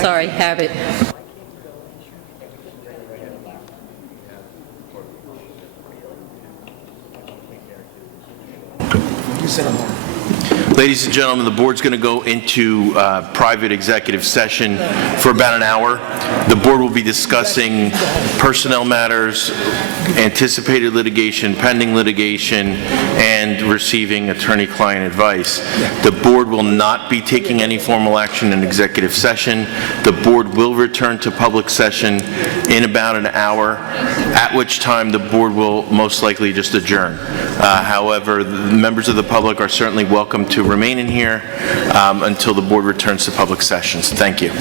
Sorry, have it. Ladies and gentlemen, the board's going to go into private executive session for about an hour. The board will be discussing personnel matters, anticipated litigation, pending litigation, and receiving attorney-client advice. The board will not be taking any formal action in executive session. The board will return to public session in about an hour, at which time the board will most likely just adjourn. However, the members of the public are certainly welcome to remain in here until the board returns to public sessions. Thank you.